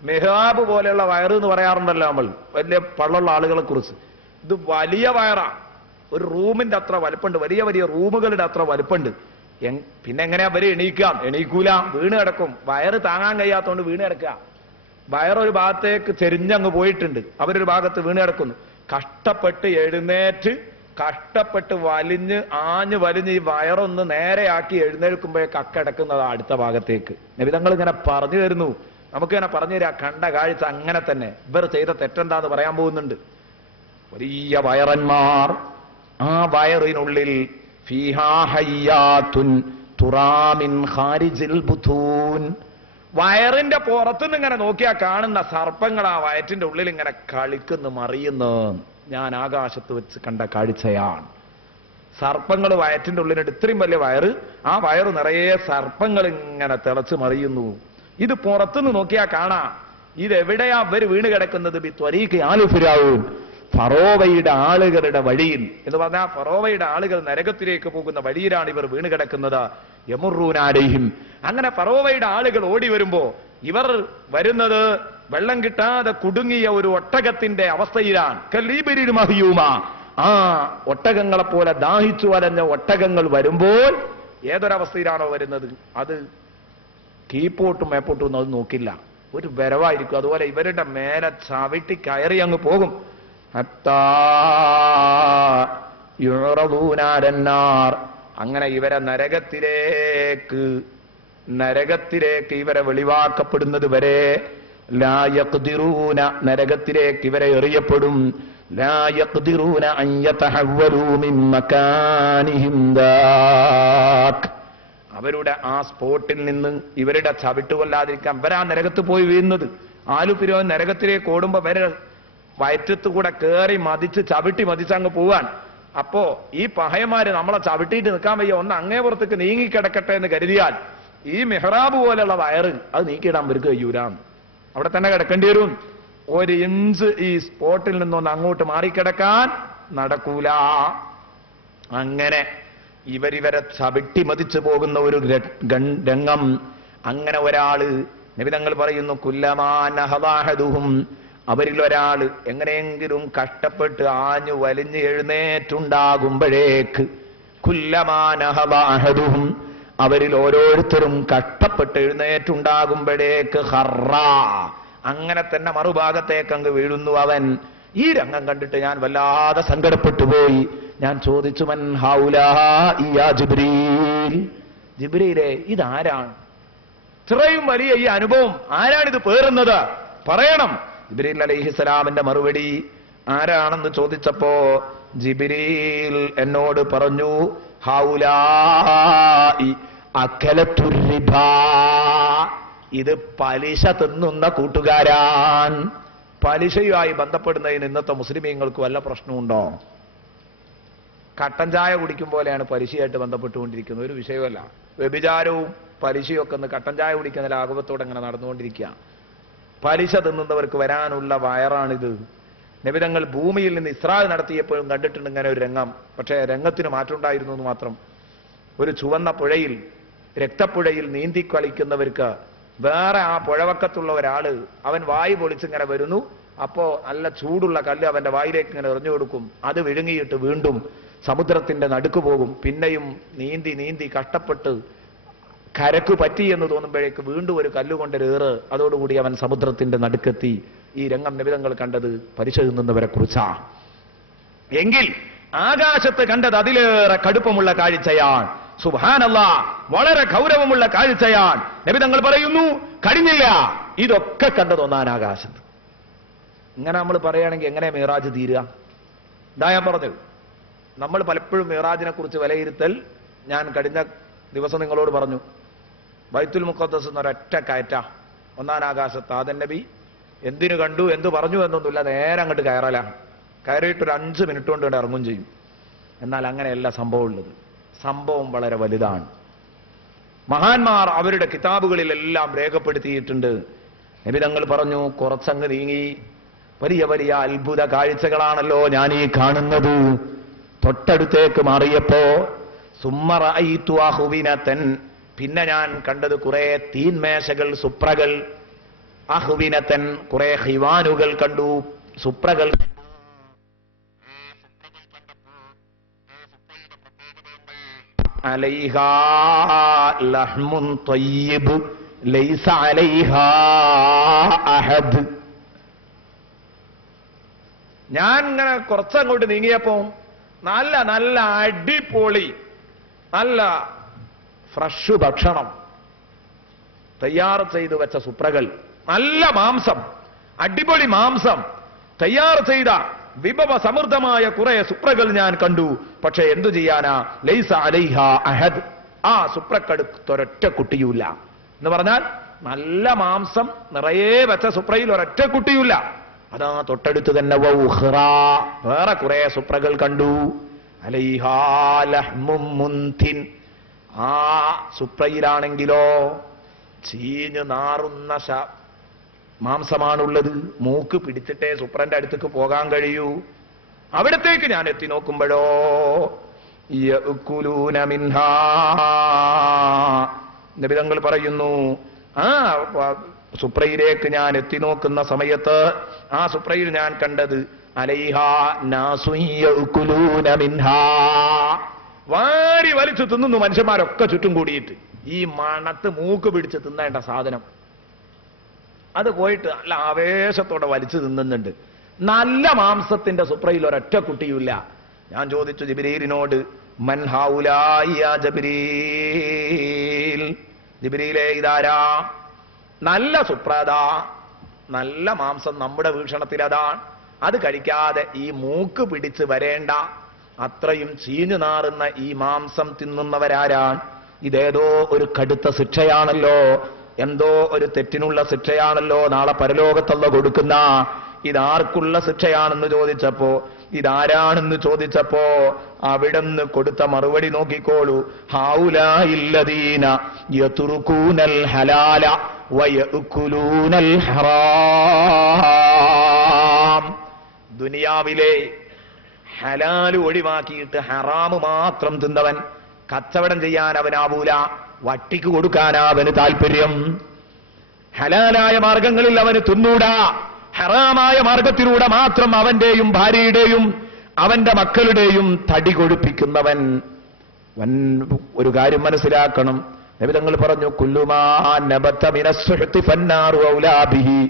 മെഹ്റാബ് പോലെയുള്ള വയറ് എന്ന് പറയാറുണ്ടല്ലോ നമ്മൾ, വലിയ പള്ളുള്ള ആളുകളെ കുറിച്ച്. ഇത് വലിയ വയറാ. ഒരു റൂമിന്റെ അത്ര വലുപ്പമുണ്ട്, വലിയ വലിയ റൂമുകളുടെ അത്ര വലുപ്പമുണ്ട്. പിന്നെ എങ്ങനെയാ അവര് എണീക്കാം? എണീക്കൂല, വീണ് കിടക്കും. വയറ് താങ്ങാൻ കഴിയാത്തോണ്ട് വീണ് കിടക്കുക. വയറൊരു ഭാഗത്തേക്ക് ചെരിഞ്ഞങ്ങ് പോയിട്ടുണ്ട്, അവരൊരു ഭാഗത്ത് വീണ് കിടക്കുന്നു. കഷ്ടപ്പെട്ട് എഴുന്നേറ്റ്, കഷ്ടപ്പെട്ട് വലിഞ്ഞ് വലിഞ്ഞ് ഈ വയറൊന്ന് നേരെയാക്കി എഴുന്നേൽക്കുമ്പോഴേക്ക് അക്കടക്കുന്നതാ അടുത്ത ഭാഗത്തേക്ക്. നബിതങ്ങൾ ഇങ്ങനെ പറഞ്ഞു തരുന്നു, നമുക്കിങ്ങനെ പറഞ്ഞു തരാ. കണ്ട കാഴ്ച അങ്ങനെ തന്നെ. ഇവർ ചെയ്ത തെറ്റെന്താന്ന് പറയാൻ പോകുന്നുണ്ട്. വലിയ വയറന്മാർ. ആ വയറിനുള്ളിൽ ഫീഹാ ഹയ്യാത്തുൻ തുറാമിൻ ഖാരിജിൽ ബുതൂൻ. വയറിന്റെ പുറത്തുനിന്ന് ഇങ്ങനെ നോക്കിയാൽ കാണുന്ന സർപ്പങ്ങൾ ആ വയറ്റിന്റെ ഉള്ളിൽ ഇങ്ങനെ കളിക്കുന്നു, മറിയുന്നു. ഞാൻ ആകാശത്ത് വെച്ച് കണ്ട കാഴ്ചയാണ്. സർപ്പങ്ങൾ വയറ്റിന്റെ ഉള്ളിനിട്ട് ഇത്രയും വലിയ വയറ്, ആ വയറ് നിറയെ സർപ്പങ്ങൾ ഇങ്ങനെ തിളച്ച് മറിയുന്നു. ഇത് പുറത്തുനിന്ന് നോക്കിയാൽ കാണാം. ഇതെവിടെയാ അവര് വീണ് കിടക്കുന്നത്? ബിത്വരീഖി ആലു ഫിറഔൻ, ഫറോവയുടെ ആളുകളുടെ വഴിയിൽ എന്ന് പറഞ്ഞാൽ ഫറോവയുടെ ആളുകൾ നരകത്തിലേക്ക് പോകുന്ന വഴിയിലാണ് ഇവർ വീണ് കിടക്കുന്നത്. യമുറൂനാലൈഹിം. അങ്ങനെ ഫറോവയുടെ ആളുകൾ ഓടി വരുമ്പോ ഇവർ വരുന്നത് വെള്ളം കിട്ടാതെ കുടുങ്ങിയ ഒരു ഒട്ടകത്തിന്റെ അവസ്ഥയിലാണ്. കല്ലീബിരിൽ മഹ്യൂമ. ആ ഒട്ടകങ്ങളെ പോലെ ദാഹിച്ചു വലഞ്ഞ ഒട്ടകങ്ങൾ വരുമ്പോൾ ഏതൊരവസ്ഥയിലാണോ വരുന്നത്? അത് കീപ്പോട്ടും മേപ്പോട്ടും ഒന്നും അത് നോക്കില്ല, ഒരു വരവായിരിക്കും. അതുപോലെ ഇവരുടെ മേലെ ചവിട്ടി കയറി അങ്ങ് പോകും. അങ്ങനെ ഇവരെ നരകത്തിലേക്ക് ഇവരെ വെളിവാക്കപ്പെടുന്നത് വരെ ലാ യഖ്ദിറൂന, നരകത്തിലേക്ക് ഇവരെ എറിയപ്പെടും. ലാ യഖ്ദിറൂന അൻ യതഹവ്വലൂ മിൻ മകാനിഹിം ദാക്, അവരുടെ ആ സ്പോട്ടിൽ നിന്ന് ഇവരുടെ ചവിട്ടുകൊല്ലാതിരിക്കാൻ ഇവരാ നരകത്ത് പോയി വീഴുന്നത്. ആലുപിരോ നരകത്തിലേക്ക് ഓടുമ്പോ വരെ വയറ്റത്ത് കൂടെ കയറി മതിച്ച് ചവിട്ടി മതിച്ചങ്ങ് പോവാൻ. അപ്പോ ഈ പഹയന്മാര് നമ്മളെ ചവിട്ടിയിട്ട് നിൽക്കാൻ വയ്യ, ഒന്ന് അങ്ങേ പുറത്തേക്ക് നീങ്ങിക്കിടക്കട്ടെ എന്ന് കരുതിയാൽ ഈ മെഹ്റാബ് പോലെയുള്ള വയറ് അത് നീക്കിയിടാൻ അവർക്ക് കഴിയൂരാം, അവിടെ തന്നെ കിടക്കേണ്ടി വരും. 1 ഇഞ്ച് ഈ സ്പോട്ടിൽ നിന്നൊന്ന് അങ്ങോട്ട് മാറിക്കിടക്കാൻ നടക്കൂല. അങ്ങനെ ഇവരിവരെ ചവിട്ടി മതിച്ചു പോകുന്ന ഒരു രംഗം. അങ്ങനെ ഒരാള് നബി തങ്ങൾ പറയുന്നു, കുല്ലമാനഹദാഹദുഹും, അവരിൽ ഒരാൾ എങ്ങനെയെങ്കിലും കഷ്ടപ്പെട്ട് ആഞ്ഞു വലിഞ്ഞ് എഴുന്നേറ്റുണ്ടാകുമ്പോഴേക്ക്, കുല്ലമാനഹദാഹദുഹും, അവരിൽ ഓരോരുത്തരും കഷ്ടപ്പെട്ട് എഴുന്നേറ്റുണ്ടാകുമ്പോഴേക്ക് ഹറ, അങ്ങനെ തന്നെ മറുഭാഗത്തേക്ക് അങ്ങ് വീഴുന്നു അവൻ. ഈ രംഗം കണ്ടിട്ട് ഞാൻ വല്ലാതെ സങ്കടപ്പെട്ടു പോയി. ഞാൻ ചോദിച്ചു, മൻ ഹൗലാഇ യാ ജിബ്രീൽ, ജിബ്രീലേ ഇതാരാണ്? ഇത്രയും വലിയ ഈ അനുഭവം ആരാണിത് പേറുന്നത്? പറയണം. ജിബ്രീൽ അലൈഹിസ്സലാമിന്റെ മറുപടി ആരാണെന്ന് ചോദിച്ചപ്പോ ജിബ്രീൽ എന്നോട് പറഞ്ഞു, ഹൗലാഇ അകലത്തുർ റിബാ, ഇത് പലിശ തിന്നുന്ന കൂട്ടുകാരാൻ. പലിശയുമായി ബന്ധപ്പെടുന്നതിന് ഇന്നത്തെ മുസ്ലിമീങ്ങൾക്ക് വല്ല പ്രശ്നമുണ്ടോ? കട്ടൻ ചായ കുടിക്കും പോലെയാണ് പലിശയായിട്ട് ബന്ധപ്പെട്ടുകൊണ്ടിരിക്കുന്നത്, ഒരു വിഷയമല്ല. വ്യഭിചാരവും പലിശയൊക്കെ ഒന്ന് കട്ടൻ ചായ കുടിക്കുന്ന ലാഘവത്തോടെ അങ്ങനെ നടന്നുകൊണ്ടിരിക്കുക. പലിശ തിന്നുന്നവർക്ക് വരാനുള്ള വയറാണിത്. നബി തങ്ങൾ ഭൂമിയിൽ നിന്ന് ഇസ്രാ നടത്തിയപ്പോഴും കണ്ടിട്ടുണ്ട് ഇങ്ങനെ ഒരു രംഗം. പക്ഷേ രംഗത്തിന് മാറ്റമുണ്ടായിരുന്നു എന്ന് മാത്രം. ഒരു ചുവന്ന പുഴയിൽ, രക്തപ്പുഴയിൽ നീന്തി കളിക്കുന്നവർക്ക് വേറെ ആ പുഴവക്കത്തുള്ള ഒരാള് അവൻ വായു പൊളിച്ചിങ്ങനെ വരുന്നു. അപ്പോ നല്ല ചൂടുള്ള കല്ല് അവന്റെ വായിലേക്ക് ഇങ്ങനെ എറിഞ്ഞു കൊടുക്കും. അത് വിഴുങ്ങിയിട്ട് വീണ്ടും സമുദ്രത്തിന്റെ നടുക്ക് പോകും. പിന്നെയും നീന്തി നീന്തി കഷ്ടപ്പെട്ട് കരക്ക് പറ്റി എന്ന് തോന്നുമ്പോഴേക്ക് വീണ്ടും ഒരു കല്ലുകൊണ്ടൊരേറ്, അതോടുകൂടി അവൻ സമുദ്രത്തിന്റെ നടുക്കെത്തി. ഈ രംഗം നിബിധങ്ങൾ കണ്ടത് പലിശ തിന്നുന്നവരെ കുറിച്ചാ. എങ്കിൽ ആകാശത്ത് കണ്ടത് അതിലേറെ കടുപ്പമുള്ള കാഴ്ചയാണ്. സുബ്ഹാനല്ലാഹ്, വളരെ ഗൗരവമുള്ള കാഴ്ചയാണ്. നബി തങ്ങൾ പറയുന്നു, കഴിഞ്ഞില്ല, ഇതൊക്കെ കണ്ടത് ഒന്നാം ആകാശത്ത്. ഇങ്ങനെ നമ്മൾ പറയുകയാണെങ്കിൽ എങ്ങനെ മിറാജ് തീരുക? ഇതാ ഞാൻ പറഞ്ഞത്, നമ്മൾ പലപ്പോഴും മിറാജിനെ കുറിച്ച് വിലയിരുത്തൽ, ഞാൻ കഴിഞ്ഞ ദിവസം നിങ്ങളോട് പറഞ്ഞു, ബൈത്തുൽ മുഖദ്ദസ് എന്നൊരൊറ്റ കയറ്റ ഒന്നാം ആകാശത്ത്. ആദൻ നബി എന്തിനു കണ്ടു, എന്ത് പറഞ്ഞു എന്നൊന്നുമില്ല, നേരെ അങ്ങോട്ട് കയറലാണ്. കയറിയിട്ടൊരു 5 മിനിറ്റ് കൊണ്ട് ഇറങ്ങും ചെയ്യും. എന്നാൽ അങ്ങനെയല്ല സംഭവം ഉള്ളത്. സംഭവം വളരെ വലുതാണ്. മഹാന്മാർ അവരുടെ കിതാബുകളിലെല്ലാം രേഖപ്പെടുത്തിയിട്ടുണ്ട്. നബി തങ്ങൾ പറഞ്ഞു, കുറച്ചങ്ങ് നീങ്ങി, വലിയ വലിയ അത്ഭുത കാഴ്ചകളാണല്ലോ ഞാൻ ഈ കാണുന്നത്. തൊട്ടടുത്തേക്ക് മാറിയപ്പോ സുമ്മ റഅയ്തു അഹ്വിനതൻ, പിന്നെ ഞാൻ കണ്ടത് കുറെ തീൻമേശകൾ, സുപ്രകൾ. അഹ്വിനതൻ, കുറെ ഹിവാനുകൾ കണ്ടു, സുപ്രകൾ. അലൈഹാ ലഹ്മുൻ ത്വയ്യിബ് ലൈസ അലൈഹാ അഹദ്. ഞാൻ ഇങ്ങനെ കുറച്ചങ്ങോട്ട് നീങ്ങിയപ്പോ നല്ല നല്ല അടിപൊളി നല്ല ഫ്രഷ് ഭക്ഷണം, തയ്യാർ ചെയ്തു വെച്ച സുപ്രകൾ, നല്ല മാംസം, അടിപൊളി മാംസം, തയ്യാർ ചെയ്ത വിഭവ സമൃദ്ധമായ കുറെ സുപ്രകൾ ഞാൻ കണ്ടു. പക്ഷെ എന്തു ചെയ്യാനാ? ലൈസ അലൈഹ അഹദ്, ആ സുപ്രക്കടുത്തൊരൊറ്റ കുട്ടിയുമില്ല എന്ന് പറഞ്ഞാൽ നല്ല മാംസം നിറയെ വെച്ച സുപ്രയിൽ ഒരൊറ്റ കുട്ടിയുമില്ല. അതാ തൊട്ടടുത്ത് തന്നെ വേറെ കുറെ സുപ്രകൾ കണ്ടു. അലൈഹാ ലഹ്മുൻ മുൻതിൻ, ആ സുപ്രയിലാണെങ്കിലോ ചീഞ്ഞു നാറുന്ന മാംസമാണുള്ളത്. മൂക്ക് പിടിച്ചിട്ടേ സുപ്രന്റെ അടുത്തേക്ക് പോകാൻ കഴിയൂ. അവിടത്തേക്ക് ഞാൻ എത്തി നോക്കുമ്പോഴോ യഅ്കുലൂന മിൻഹാ, നബി തങ്ങൾ പറയുന്നു, ആ സുപ്രയിലേക്ക് ഞാൻ എത്തി നോക്കുന്ന സമയത്ത് ആ സുപ്രയിൽ ഞാൻ കണ്ടത് അലൈഹാ നാസു യഅ്കുലൂന മിൻഹാ, വാരി വലിച്ചു തിന്നുന്നു മനുഷ്യന്മാരൊക്കെ ചുറ്റും കൂടിയിട്ട്. ഈ മണത്ത് മൂക്ക് പിടിച്ച് തിന്നേണ്ട സാധനം അത് പോയിട്ട് നല്ല ആവേശത്തോടെ വലിച്ചു തിന്നുന്നുണ്ട്. നല്ല മാംസത്തിന്റെ സുപ്രയിൽ ഒരൊറ്റ കുട്ടിയുമില്ല. ഞാൻ ചോദിച്ചു ജിബ്രീലിനോട്, മൻ ഹൗലായി യാ ജിബ്രീൽ, ജിബ്രീലേ ഇതാരാ? നല്ല സുപ്രത, നല്ല മാംസം നമ്മുടെ വീക്ഷണത്തിൽ അതാണ്. അത് കഴിക്കാതെ ഈ മൂക്ക് പിടിച്ച് വരേണ്ട അത്രയും ചീഞ്ഞു നാറുന്ന ഈ മാംസം തിന്നുന്നവരാരാണ്? ഇതേതോ ഒരു കടുത്ത ശിക്ഷയാണല്ലോ, എന്തോ ഒരു തെറ്റിനുള്ള ശിക്ഷയാണല്ലോ നാളെ പരലോകത്തല്ല കൊടുക്കുന്ന. ഇതാർക്കുള്ള ശിക്ഷയാണെന്ന് ചോദിച്ചപ്പോ, ഇതാരാണെന്ന് ചോദിച്ചപ്പോ അവിടുന്ന് കൊടുത്ത മറുപടി നോക്കിക്കോളൂ. ഹൗലായില്ലദീന യതുറുകൂനൽ ഹലാല വയഅകുലൂനൽ ഹറാം. ദുനിയാവിലെ ഹലാല് ഒഴിവാക്കിയിട്ട് ഹറാമ് മാത്രം തിന്നവൻ കച്ചവടം ചെയ്യാൻ അവനാവൂല, വട്ടിക്ക് കൊടുക്കാനാ അവന് താല്പര്യം. ഹലാലായ മാർഗങ്ങളിൽ അവന് തിന്നൂടാ, ഹറാമായ മാർഗത്തിലൂടെ മാത്രം അവന്റെയും ഭാര്യയുടെയും അവന്റെ മക്കളുടെയും തടി കൊഴുപ്പിക്കുന്നവൻ. ഒരു കാര്യം മനസ്സിലാക്കണം, നബി തങ്ങൾ പറഞ്ഞു, കുല്ലുമാ നബത മിനസ്സുഹ്തി ഫന്നാറു ഔലാ ബിഹി.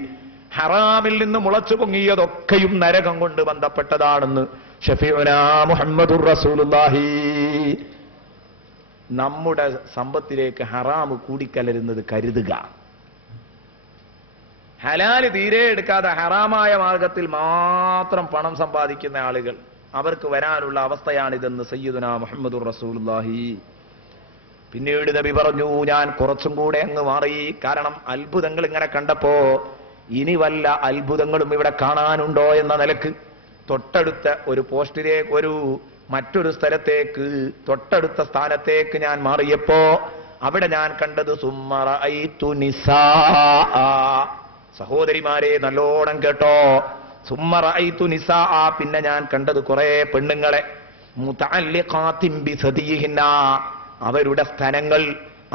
ഹറാമിൽ നിന്ന് മുളച്ചു പൊങ്ങിയതൊക്കെയും നരകം കൊണ്ട് ബന്ധപ്പെട്ടതാണെന്ന് ഷഫീഉനാ മുഹമ്മദുർ റസൂലുള്ളാഹി. നമ്മുടെ സമ്പത്തിലേക്ക് ഹറാമ് കൂടിക്കലരുന്നത് കരുതുക. ഹലാല് തീരെ എടുക്കാതെ ഹറാമായ മാർഗത്തിൽ മാത്രം പണം സമ്പാദിക്കുന്ന ആളുകൾ, അവർക്ക് വരാനുള്ള അവസ്ഥയാണിതെന്ന് സയ്യിദുനാ മുഹമ്മദുർ റസൂലുള്ളാഹി. പിന്നീട് നബി പറഞ്ഞു, ഞാൻ കുറച്ചും കൂടെ അങ്ങ് മാറി. കാരണം അത്ഭുതങ്ങൾ ഇങ്ങനെ കണ്ടപ്പോ ഇനി വല്ല അത്ഭുതങ്ങളും ഇവിടെ കാണാനുണ്ടോ എന്ന നിലക്ക് തൊട്ടടുത്ത ഒരു പോസ്റ്റിലേക്ക്, മറ്റൊരു സ്ഥലത്തേക്ക്, തൊട്ടടുത്ത സ്ഥാനത്തേക്ക് ഞാൻ മാറിയപ്പോ അവിടെ ഞാൻ കണ്ടത് സുമ്മറഅയ്തു നിസാ. സഹോദരിമാരെ നല്ലോണം കേട്ടോ, സുമ്മറഅയ്തു നിസാ. പിന്നെ ഞാൻ കണ്ടത് കുറെ പെണ്ണുങ്ങളെ, മുതഅല്ലിഖാതിൻ ബിസദിഹിന്ന, അവരുടെ സ്ഥലങ്ങൾ,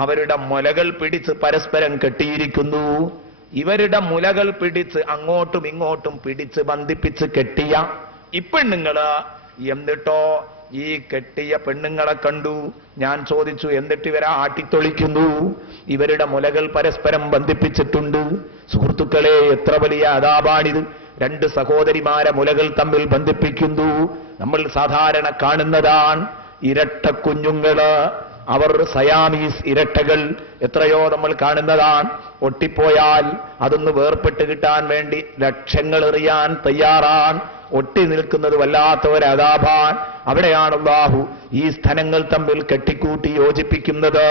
അവരുടെ മുലകൾ പിടിച്ച് പരസ്പരം കെട്ടിയിരിക്കുന്നു. ഇവരുടെ മുലകൾ പിടിച്ച് അങ്ങോട്ടും ഇങ്ങോട്ടും പിടിച്ച് ബന്ധിപ്പിച്ച് കെട്ടിയ ഈ പെണ്ണുങ്ങള്. എന്നിട്ടോ ഈ കെട്ടിയ പെണ്ണുങ്ങളെ കണ്ടു. ഞാൻ ചോദിച്ചു, എന്നിട്ട് ഇവരെ ആട്ടിത്തൊളിക്കുന്നു? ഇവരുടെ മുലകൾ പരസ്പരം ബന്ധിപ്പിച്ചിട്ടുണ്ട്. സുഹൃത്തുക്കളെ, എത്ര വലിയ അദാബാണിത്! രണ്ട് സഹോദരിമാരെ മുലകൾ തമ്മിൽ ബന്ധിപ്പിക്കുന്നു. നമ്മൾ സാധാരണ കാണുന്നതാണ് ഇരട്ട കുഞ്ഞുങ്ങള്, അവർ സയാമീസ് ഇരട്ടകൾ, എത്രയോ നമ്മൾ കാണുന്നതാണ്. ഒട്ടിപ്പോയാൽ അതൊന്ന് വേർപെട്ട് കിട്ടാൻ വേണ്ടി ലക്ഷങ്ങൾ എറിയാൻ തയ്യാറാണ്. ഒട്ടി നിൽക്കുന്നത് വല്ലാത്ത ഒരു അദാബാൻ. അവിടെയാണ് അല്ലാഹു ഈ സ്ഥലങ്ങൾ തമ്മിൽ കെട്ടിക്കൂട്ടി യോജിപ്പിക്കുന്നത്.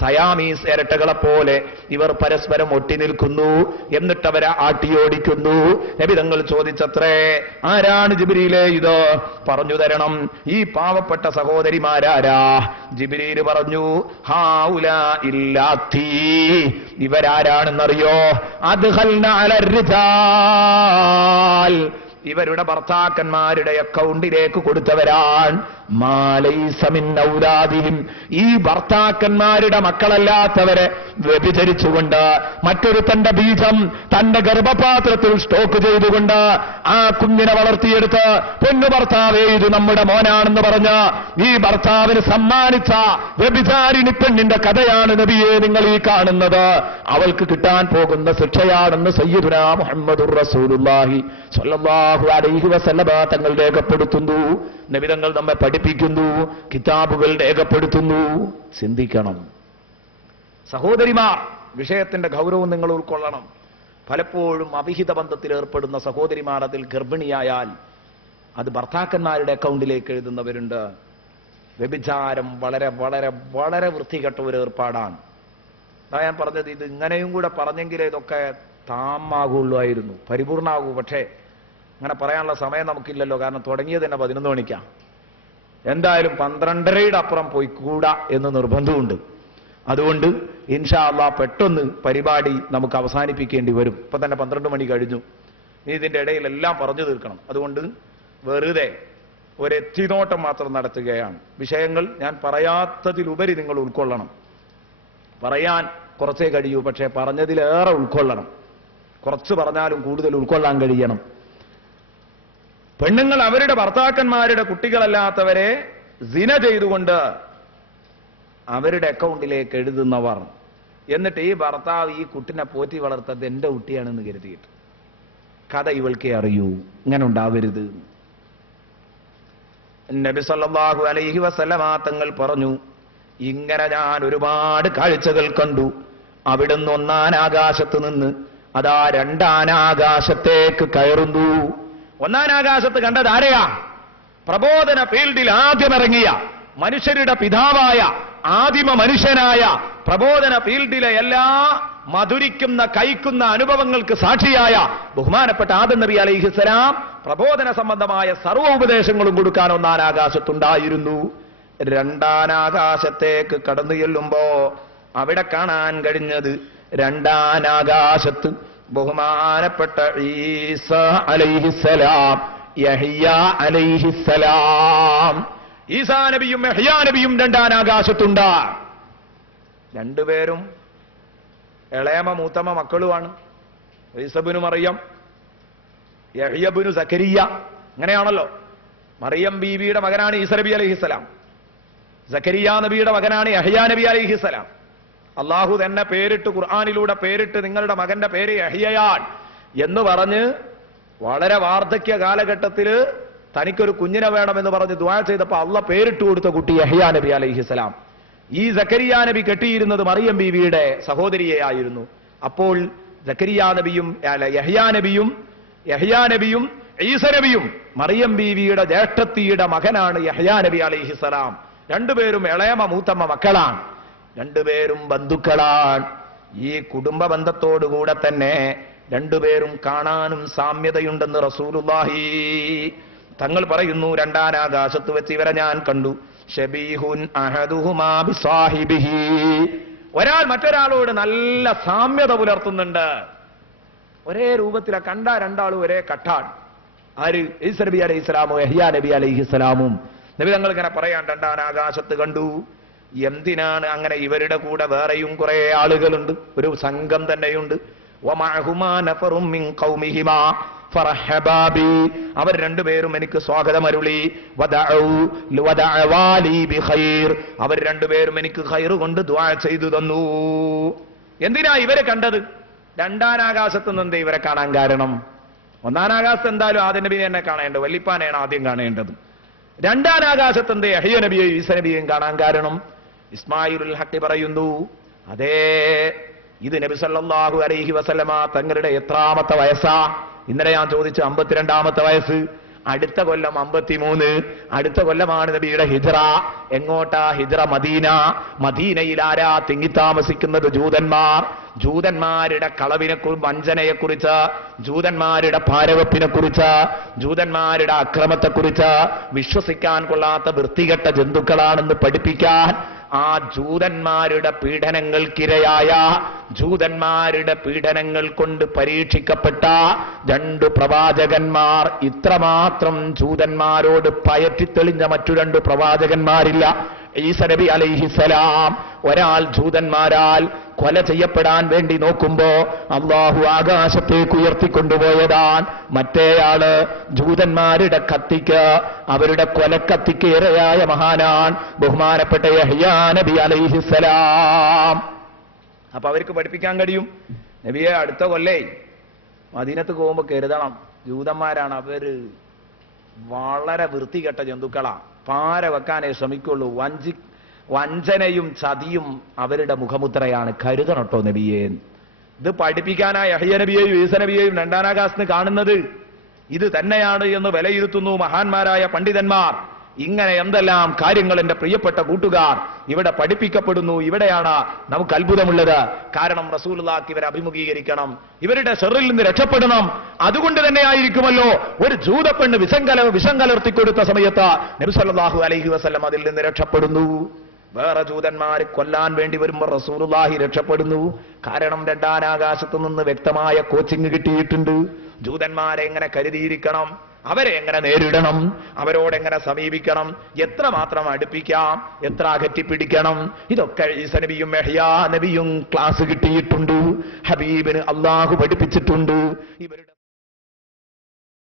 സയാമീസ് ഇരട്ടകളെ പോലെ ഇവർ പരസ്പരം ഒട്ടി നിൽക്കുന്നു, എന്നിട്ട് അവരെ ആട്ടിയോടിക്കുന്നു. നബി തങ്ങൾ ചോദിച്ചത്രേ, ആരാണ് ജിബ്രീലേ ഇത്? പറഞ്ഞു തരണം, ഈ പാവപ്പെട്ട സഹോദരിമാരാരാ? ജിബ്രീൽ പറഞ്ഞു, ഹൗലാ ഇല്ലാത്തി, ഇവരാരാണെന്നറിയോ? അദ്ഖൽന അലർ റിജാൽ, ഇവരുടെ ഭർത്താക്കന്മാരുടെ അക്കൗണ്ടിലേക്ക് കൊടുത്തവരാണ്. മാലൈസ മിൻ ഔലാദിഹിം, ഈ ഭർത്താക്കന്മാരുടെ മക്കളല്ലാത്തവരെ വ്യഭിചരിച്ചുകൊണ്ട് മറ്റൊരു തന്റെ ബീജം തന്റെ ഗർഭപാത്രത്തിൽ സ്റ്റോക്ക് ചെയ്തുകൊണ്ട് ആ കുഞ്ഞിനെ വളർത്തിയെടുത്ത് പൊന്നു ഭർത്താവേ ഇത് നമ്മുടെ മോനാണെന്ന് പറഞ്ഞ് ഈ ഭർത്താവിന് സമ്മാനിച്ച വ്യഭിചാരിണി പെണ്ണിന്റെ കഥയാണ് നബിയെ നിങ്ങൾ ഈ കാണുന്നത്. അവൾക്ക് കിട്ടാൻ പോകുന്ന ശിക്ഷയാണെന്ന് സയ്യിദുനാ മുഹമ്മദുർ റസൂലുള്ളാഹി സ്വല്ലല്ലാഹു അലൈഹി വസല്ലമ തങ്ങൾ രേഖപ്പെടുത്തുന്നു. നബി തങ്ങൾ നമ്മെ പഠിപ്പിക്കുന്നു, കിതാബുകൾ രേഖപ്പെടുത്തുന്നു. ചിന്തിക്കണം സഹോദരിമാർ, വിഷയത്തിന്റെ ഗൗരവം നിങ്ങൾ ഉൾക്കൊള്ളണം. പലപ്പോഴും അവിഹിത ബന്ധത്തിൽ ഏർപ്പെടുന്ന സഹോദരിമാർ അതിൽ ഗർഭിണിയായാൽ അത് ഭർത്താക്കന്മാരുടെ അക്കൗണ്ടിലേക്ക് എഴുതുന്നവരുണ്ട്. വ്യഭിചാരം വളരെ വളരെ വളരെ വൃത്തികെട്ട ഒരു ഏർപ്പാടാണ്. അതാ ഞാൻ പറഞ്ഞത്, ഇത് ഇങ്ങനെയും കൂടെ പറഞ്ഞെങ്കിലേ ഇതൊക്കെ താമാകുള്ളായിരുന്നു, പരിപൂർണമാകൂ. പക്ഷേ അങ്ങനെ പറയാനുള്ള സമയം നമുക്കില്ലല്ലോ, കാരണം തുടങ്ങിയത് തന്നെ 11 മണിക്കാ. എന്തായാലും 12:30 അപ്പുറം പോയി കൂടാ എന്ന് നിർബന്ധമുണ്ട്. അതുകൊണ്ട് ഇൻഷാ അല്ലാഹ് പെട്ടെന്ന് പരിപാടി നമുക്ക് അവസാനിപ്പിക്കേണ്ടി വരും. ഇപ്പൊ തന്നെ 12 മണി കഴിഞ്ഞു. നീ ഇതിന്റെ ഇടയിലെല്ലാം പറഞ്ഞു തീർക്കണം. അതുകൊണ്ട് വെറുതെ ഒരു എത്തിനോട്ടം മാത്രം നടത്തുകയാണ്. വിഷയങ്ങൾ ഞാൻ പറയാത്തതിലുപരി നിങ്ങൾ ഉൾക്കൊള്ളണം. പറയാൻ കുറച്ചേ കഴിയൂ, പക്ഷേ പറഞ്ഞതിലേറെ ഉൾക്കൊള്ളണം. കുറച്ച് പറഞ്ഞാലും കൂടുതൽ ഉൾക്കൊള്ളാൻ കഴിയണം. പെണ്ണുങ്ങൾ അവരുടെ ഭർത്താക്കന്മാരുടെ കുട്ടികളല്ലാത്തവരെ സിന ചെയ്തുകൊണ്ട് അവരുടെ അക്കൗണ്ടിലേക്ക് എഴുതുന്നവർ, എന്നിട്ട് ഈ ഭർത്താവ് ഈ കുട്ടിനെ പോറ്റി വളർത്തത് എന്റെ കുട്ടിയാണെന്ന് കരുതിയിട്ട് കഥ ഇവൾക്കേ അറിയൂ. ഇങ്ങനെ ഉണ്ടാവരുത്. നബി സല്ലല്ലാഹു അലൈഹി വസല്ലമ തങ്ങൾ പറഞ്ഞു, ഇങ്ങനെ ഞാൻ ഒരുപാട് കാഴ്ചകൾ കണ്ടു. അവിടുന്ന് ഒന്നാനാകാശത്ത് നിന്ന് അതാ രണ്ടാനാകാശത്തേക്ക് കയറുന്നു. ഒന്നാനാകാശത്ത് കണ്ടത് ആരെയാ? പ്രബോധന ഫീൽഡിൽ ആദ്യം ഇറങ്ങിയ മനുഷ്യരുടെ പിതാവായ ആദിമ മനുഷ്യനായ പ്രബോധന ഫീൽഡിലെ എല്ലാ മധുരിക്കുന്ന കൈക്കുന്ന അനുഭവങ്ങൾക്ക് സാക്ഷിയായ ബഹുമാനപ്പെട്ട ആദം നബി അലൈഹിസ്സലാം പ്രബോധന സംബന്ധമായ സർവ്വ ഉപദേശങ്ങളും കൊടുക്കാൻ ഒന്നാനാകാശത്തുണ്ടായിരുന്നു. രണ്ടാനാകാശത്തേക്ക് കടന്നു ചെല്ലുമ്പോ അവിടെ കാണാൻ കഴിഞ്ഞത് രണ്ടാനാകാശത്ത് ബഹുമാനപ്പെട്ട ഈസ അലൈഹിസ്സലാം, യഹ്യ അലൈഹിസ്സലാം, ഈസാ നബിയും യഹ്യാ നബിയും രണ്ടാനാകാശത്തുണ്ട്. രണ്ടുപേരും ഇളയമ മൂത്തമ്മ മക്കളുമാണ്. ഈസബിനു മറിയം, യഹ്യബിനു സക്കരിയ. അങ്ങനെയാണല്ലോ. മറിയം ബീവിയുടെ മകനാണ് ഈസ നബി അലൈഹിസ്സലാം. സക്കരിയ നബിയുടെ മകനാണ് യഹ്യാ നബി അലൈഹിസ്സലാം. അള്ളാഹു തന്നെ പേരിട്ട്, ഖുർആനിലൂടെ പേരിട്ട്, നിങ്ങളുടെ മകന്റെ പേര് യഹ്യയാൻ എന്ന് പറഞ്ഞ് വളരെ വാർദ്ധക്യ കാലഘട്ടത്തിൽ തനിക്കൊരു കുഞ്ഞിനെ വേണമെന്ന് പറഞ്ഞ് ദുആ ചെയ്തപ്പോൾ അള്ളാഹ് പേരിട്ട് കൊടുത്ത കുട്ടി യഹ്യാ നബി അലൈഹിസ്സലാം. ഈ സക്കരിയ നബി കെട്ടിയിരുന്നത് മറിയം ബീവിയുടെ സഹോദരിയെയായിരുന്നു. അപ്പോൾ സക്കരിയ നബിയും യഹ്യാ നബിയും ഈസ നബിയും മറിയം ബീവിയുടെ ജ്യേഷ്ഠത്തിയുടെ മകനാണ് യഹ്യാ നബി അലൈഹിസ്സലാം. രണ്ടുപേരും ഇളയമ മൂത്തമ്മ മക്കളാണ്. രണ്ടുപേരും ബന്ധുക്കളാണ്. ഈ കുടുംബ ബന്ധത്തോടുകൂടെ തന്നെ രണ്ടുപേരും കാണാനും സാമ്യതയുണ്ടെന്ന് റസൂലുള്ളാഹി തങ്ങൾ പറയുന്നു. രണ്ടാനാകാശത്ത് വെച്ച് ഇവരെ ഞാൻ കണ്ടു. ശബീഹുൻ അഹദുഹുമാ ബിസാഹിബിഹി. ഒരാൾ മറ്റൊരാളോട് നല്ല സാമ്യത പുലർത്തുന്നുണ്ട്. ഒരേ രൂപത്തിലെ കണ്ട രണ്ടാളും ഒരേ കട്ടാണ്. ആര്? ഈസ നബി അലൈഹിസ്സലാമും യഹ്യാ നബി അലൈഹിസ്സലാമും. നബി തങ്ങൾ ഇങ്ങനെ പറയാൻ രണ്ടാനാകാശത്ത് കണ്ടു. എന്തിനാണ് അങ്ങനെ? ഇവരുടെ കൂടെ വേറെയും കുറെ ആളുകളുണ്ട്, ഒരു സംഘം തന്നെയുണ്ട്. വമഅഹുമാ നഫറും മിൻ ഖൗമിഹിമാ ഫറഹബാ ബി. അവർ രണ്ടുപേരും എനിക്ക് സ്വാഗതമരുളി. വദഅവാലി ബിഖൈർ. അവർ രണ്ടുപേരും എനിക്ക് ഖൈർ കൊണ്ട് ദുആ ചെയ്തു തന്നു. എന്തിനാ ഇവരെ കണ്ടത്? രണ്ടാനാകാശത്ത് നിന്ന് ഇവരെ കാണാൻ കാരണം, ഒന്നാനാകാശത്ത് എന്തായാലും ആദ്യ നബിയെ തന്നെ കാണേണ്ടത്, വല്ലിപ്പാനെയാണ് ആദ്യം കാണേണ്ടത്. രണ്ടാനാകാശത്ത് എന്തേ യഹ്യ നബിയെയും ഈസ നബിയെയും കാണാൻ കാരണം? ഇസ്മായിലുൽ ഹഖ് പറയുന്നു, അതേ ഇത് നബി സല്ലല്ലാഹു അലൈഹി വസല്ലമ തങ്ങളുടെ എത്രാമത്തെ വയസ്സാ? ഇന്നലെ ഞാൻ ചോദിച്ചു 52ാമത്തെ വയസ്സ്. അടുത്ത കൊല്ലം 53. അടുത്ത കൊല്ലമാണ് നബിയുടെ ഹിജ്റ. എങ്ങോട്ടാ ഹിജ്റ? മദീന. മദീനയിൽ ആരാ തിങ്ങിത്താമസിക്കുന്നത്? ജൂതന്മാർ. ജൂതന്മാരുടെ കളവിനെക്കുറിച്ച്, വഞ്ചനയെക്കുറിച്ച്, ജൂതന്മാരുടെ ഭാരവപ്പിനെക്കുറിച്ച്, ജൂതന്മാരുടെ അക്രമത്തെക്കുറിച്ച്, വിശ്വസിക്കാൻ കൊള്ളാത്ത വൃത്തികെട്ട ജന്തുക്കളാണെന്ന് പഠിപ്പിക്കാൻ ആ ജൂതന്മാരുടെ പീഡനങ്ങൾക്കിരയായ, ജൂതന്മാരുടെ പീഡനങ്ങൾ കൊണ്ട് പരീക്ഷിക്കപ്പെട്ട രണ്ടു പ്രവാചകന്മാർ. ഇത്രമാത്രം ജൂതന്മാരോട് പയറ്റിത്തെളിഞ്ഞ മറ്റു രണ്ടു പ്രവാചകന്മാരില്ല. ഈസ നബി അലൈഹിസ്സലാം ഒരാൾ ജൂതന്മാരാൽ കൊല ചെയ്യപ്പെടാൻ വേണ്ടി നോക്കുമ്പോ അള്ളാഹു ആകാശത്തേക്ക് ഉയർത്തിക്കൊണ്ടുപോയതാണ്. മറ്റേയാള് ജൂതന്മാരുടെ കത്തിക്ക്, അവരുടെ കൊലക്കത്തിക്ക് ഇരയായ മഹാനാൻ ബഹുമാനപ്പെട്ട യഹ്യാ നബി അലൈഹിസ്സലാം. അപ്പൊ അവർക്ക് പഠിപ്പിക്കാൻ കഴിയും. നബിയെ അടുത്ത കൊല്ലേ മദീനത്ത് പോകുമ്പോ കരുതണം, ജൂതന്മാരാണ്, അവര് വളരെ വൃത്തികെട്ട ജന്തുക്കളാ, പാര വെക്കാനേ ശ്രമിക്കുള്ളൂ, വഞ്ചനയും ചതിയും അവരുടെ മുഖമുദ്രയാണ്, കരുതണട്ടോ നബിയെ. ഇത് പഠിപ്പിക്കാനായി യഹ്യ നബിയെയും ഈസ നബിയെയും രണ്ടാനാകാശത്ത് കാണുന്നത് ഇത് തന്നെയാണ് എന്ന് വിലയിരുത്തുന്നു മഹാന്മാരായ പണ്ഡിതന്മാർ. ഇങ്ങനെ എന്തെല്ലാം കാര്യങ്ങൾ എന്റെ പ്രിയപ്പെട്ട കൂട്ടുകാർ ഇവിടെ പഠിപ്പിക്കപ്പെടുന്നു. ഇവിടെയാണ് നമുക്ക് അത്ഭുതമുള്ളത്. കാരണം റസൂലുള്ളാഹിക്ക് ഇവരെ അഭിമുഖീകരിക്കണം, ഇവരുടെ ഷർറിൽ നിന്ന് രക്ഷപ്പെടണം. അതുകൊണ്ട് തന്നെ ആയിരിക്കുമല്ലോ ഒരു ജൂതപ്പെണ്ണ് വിഷം കലർത്തിക്കൊടുത്ത സമയത്ത് നബി സല്ലല്ലാഹു അലൈഹി വസല്ലം അതിൽ നിന്ന് രക്ഷപ്പെടുന്നു. വേറെ ജൂതന്മാരെ കൊല്ലാൻ വേണ്ടി വരുമ്പോൾ റസൂലുള്ളാഹി രക്ഷപ്പെടുന്നു. കാരണം രണ്ടാനാകാശത്തു നിന്ന് വ്യക്തമായ കോച്ചിങ് കിട്ടിയിട്ടുണ്ട്. ജൂതന്മാരെ എങ്ങനെ കരുതിയിരിക്കണം, അവരെ എങ്ങനെ നേരിടണം, അവരോടെങ്ങനെ സമീപിക്കണം, എത്രമാത്രം അടുപ്പിക്കാം, എത്ര അകറ്റിപ്പിടിക്കണം, ഇതൊക്കെ ഈസ നബിയും യഹ്യാ നബിയും ക്ലാസ് കിട്ടിയിട്ടുണ്ട്. ഹബീബിന് അള്ളാഹു പഠിപ്പിച്ചിട്ടുണ്ട്. ഇവരുടെ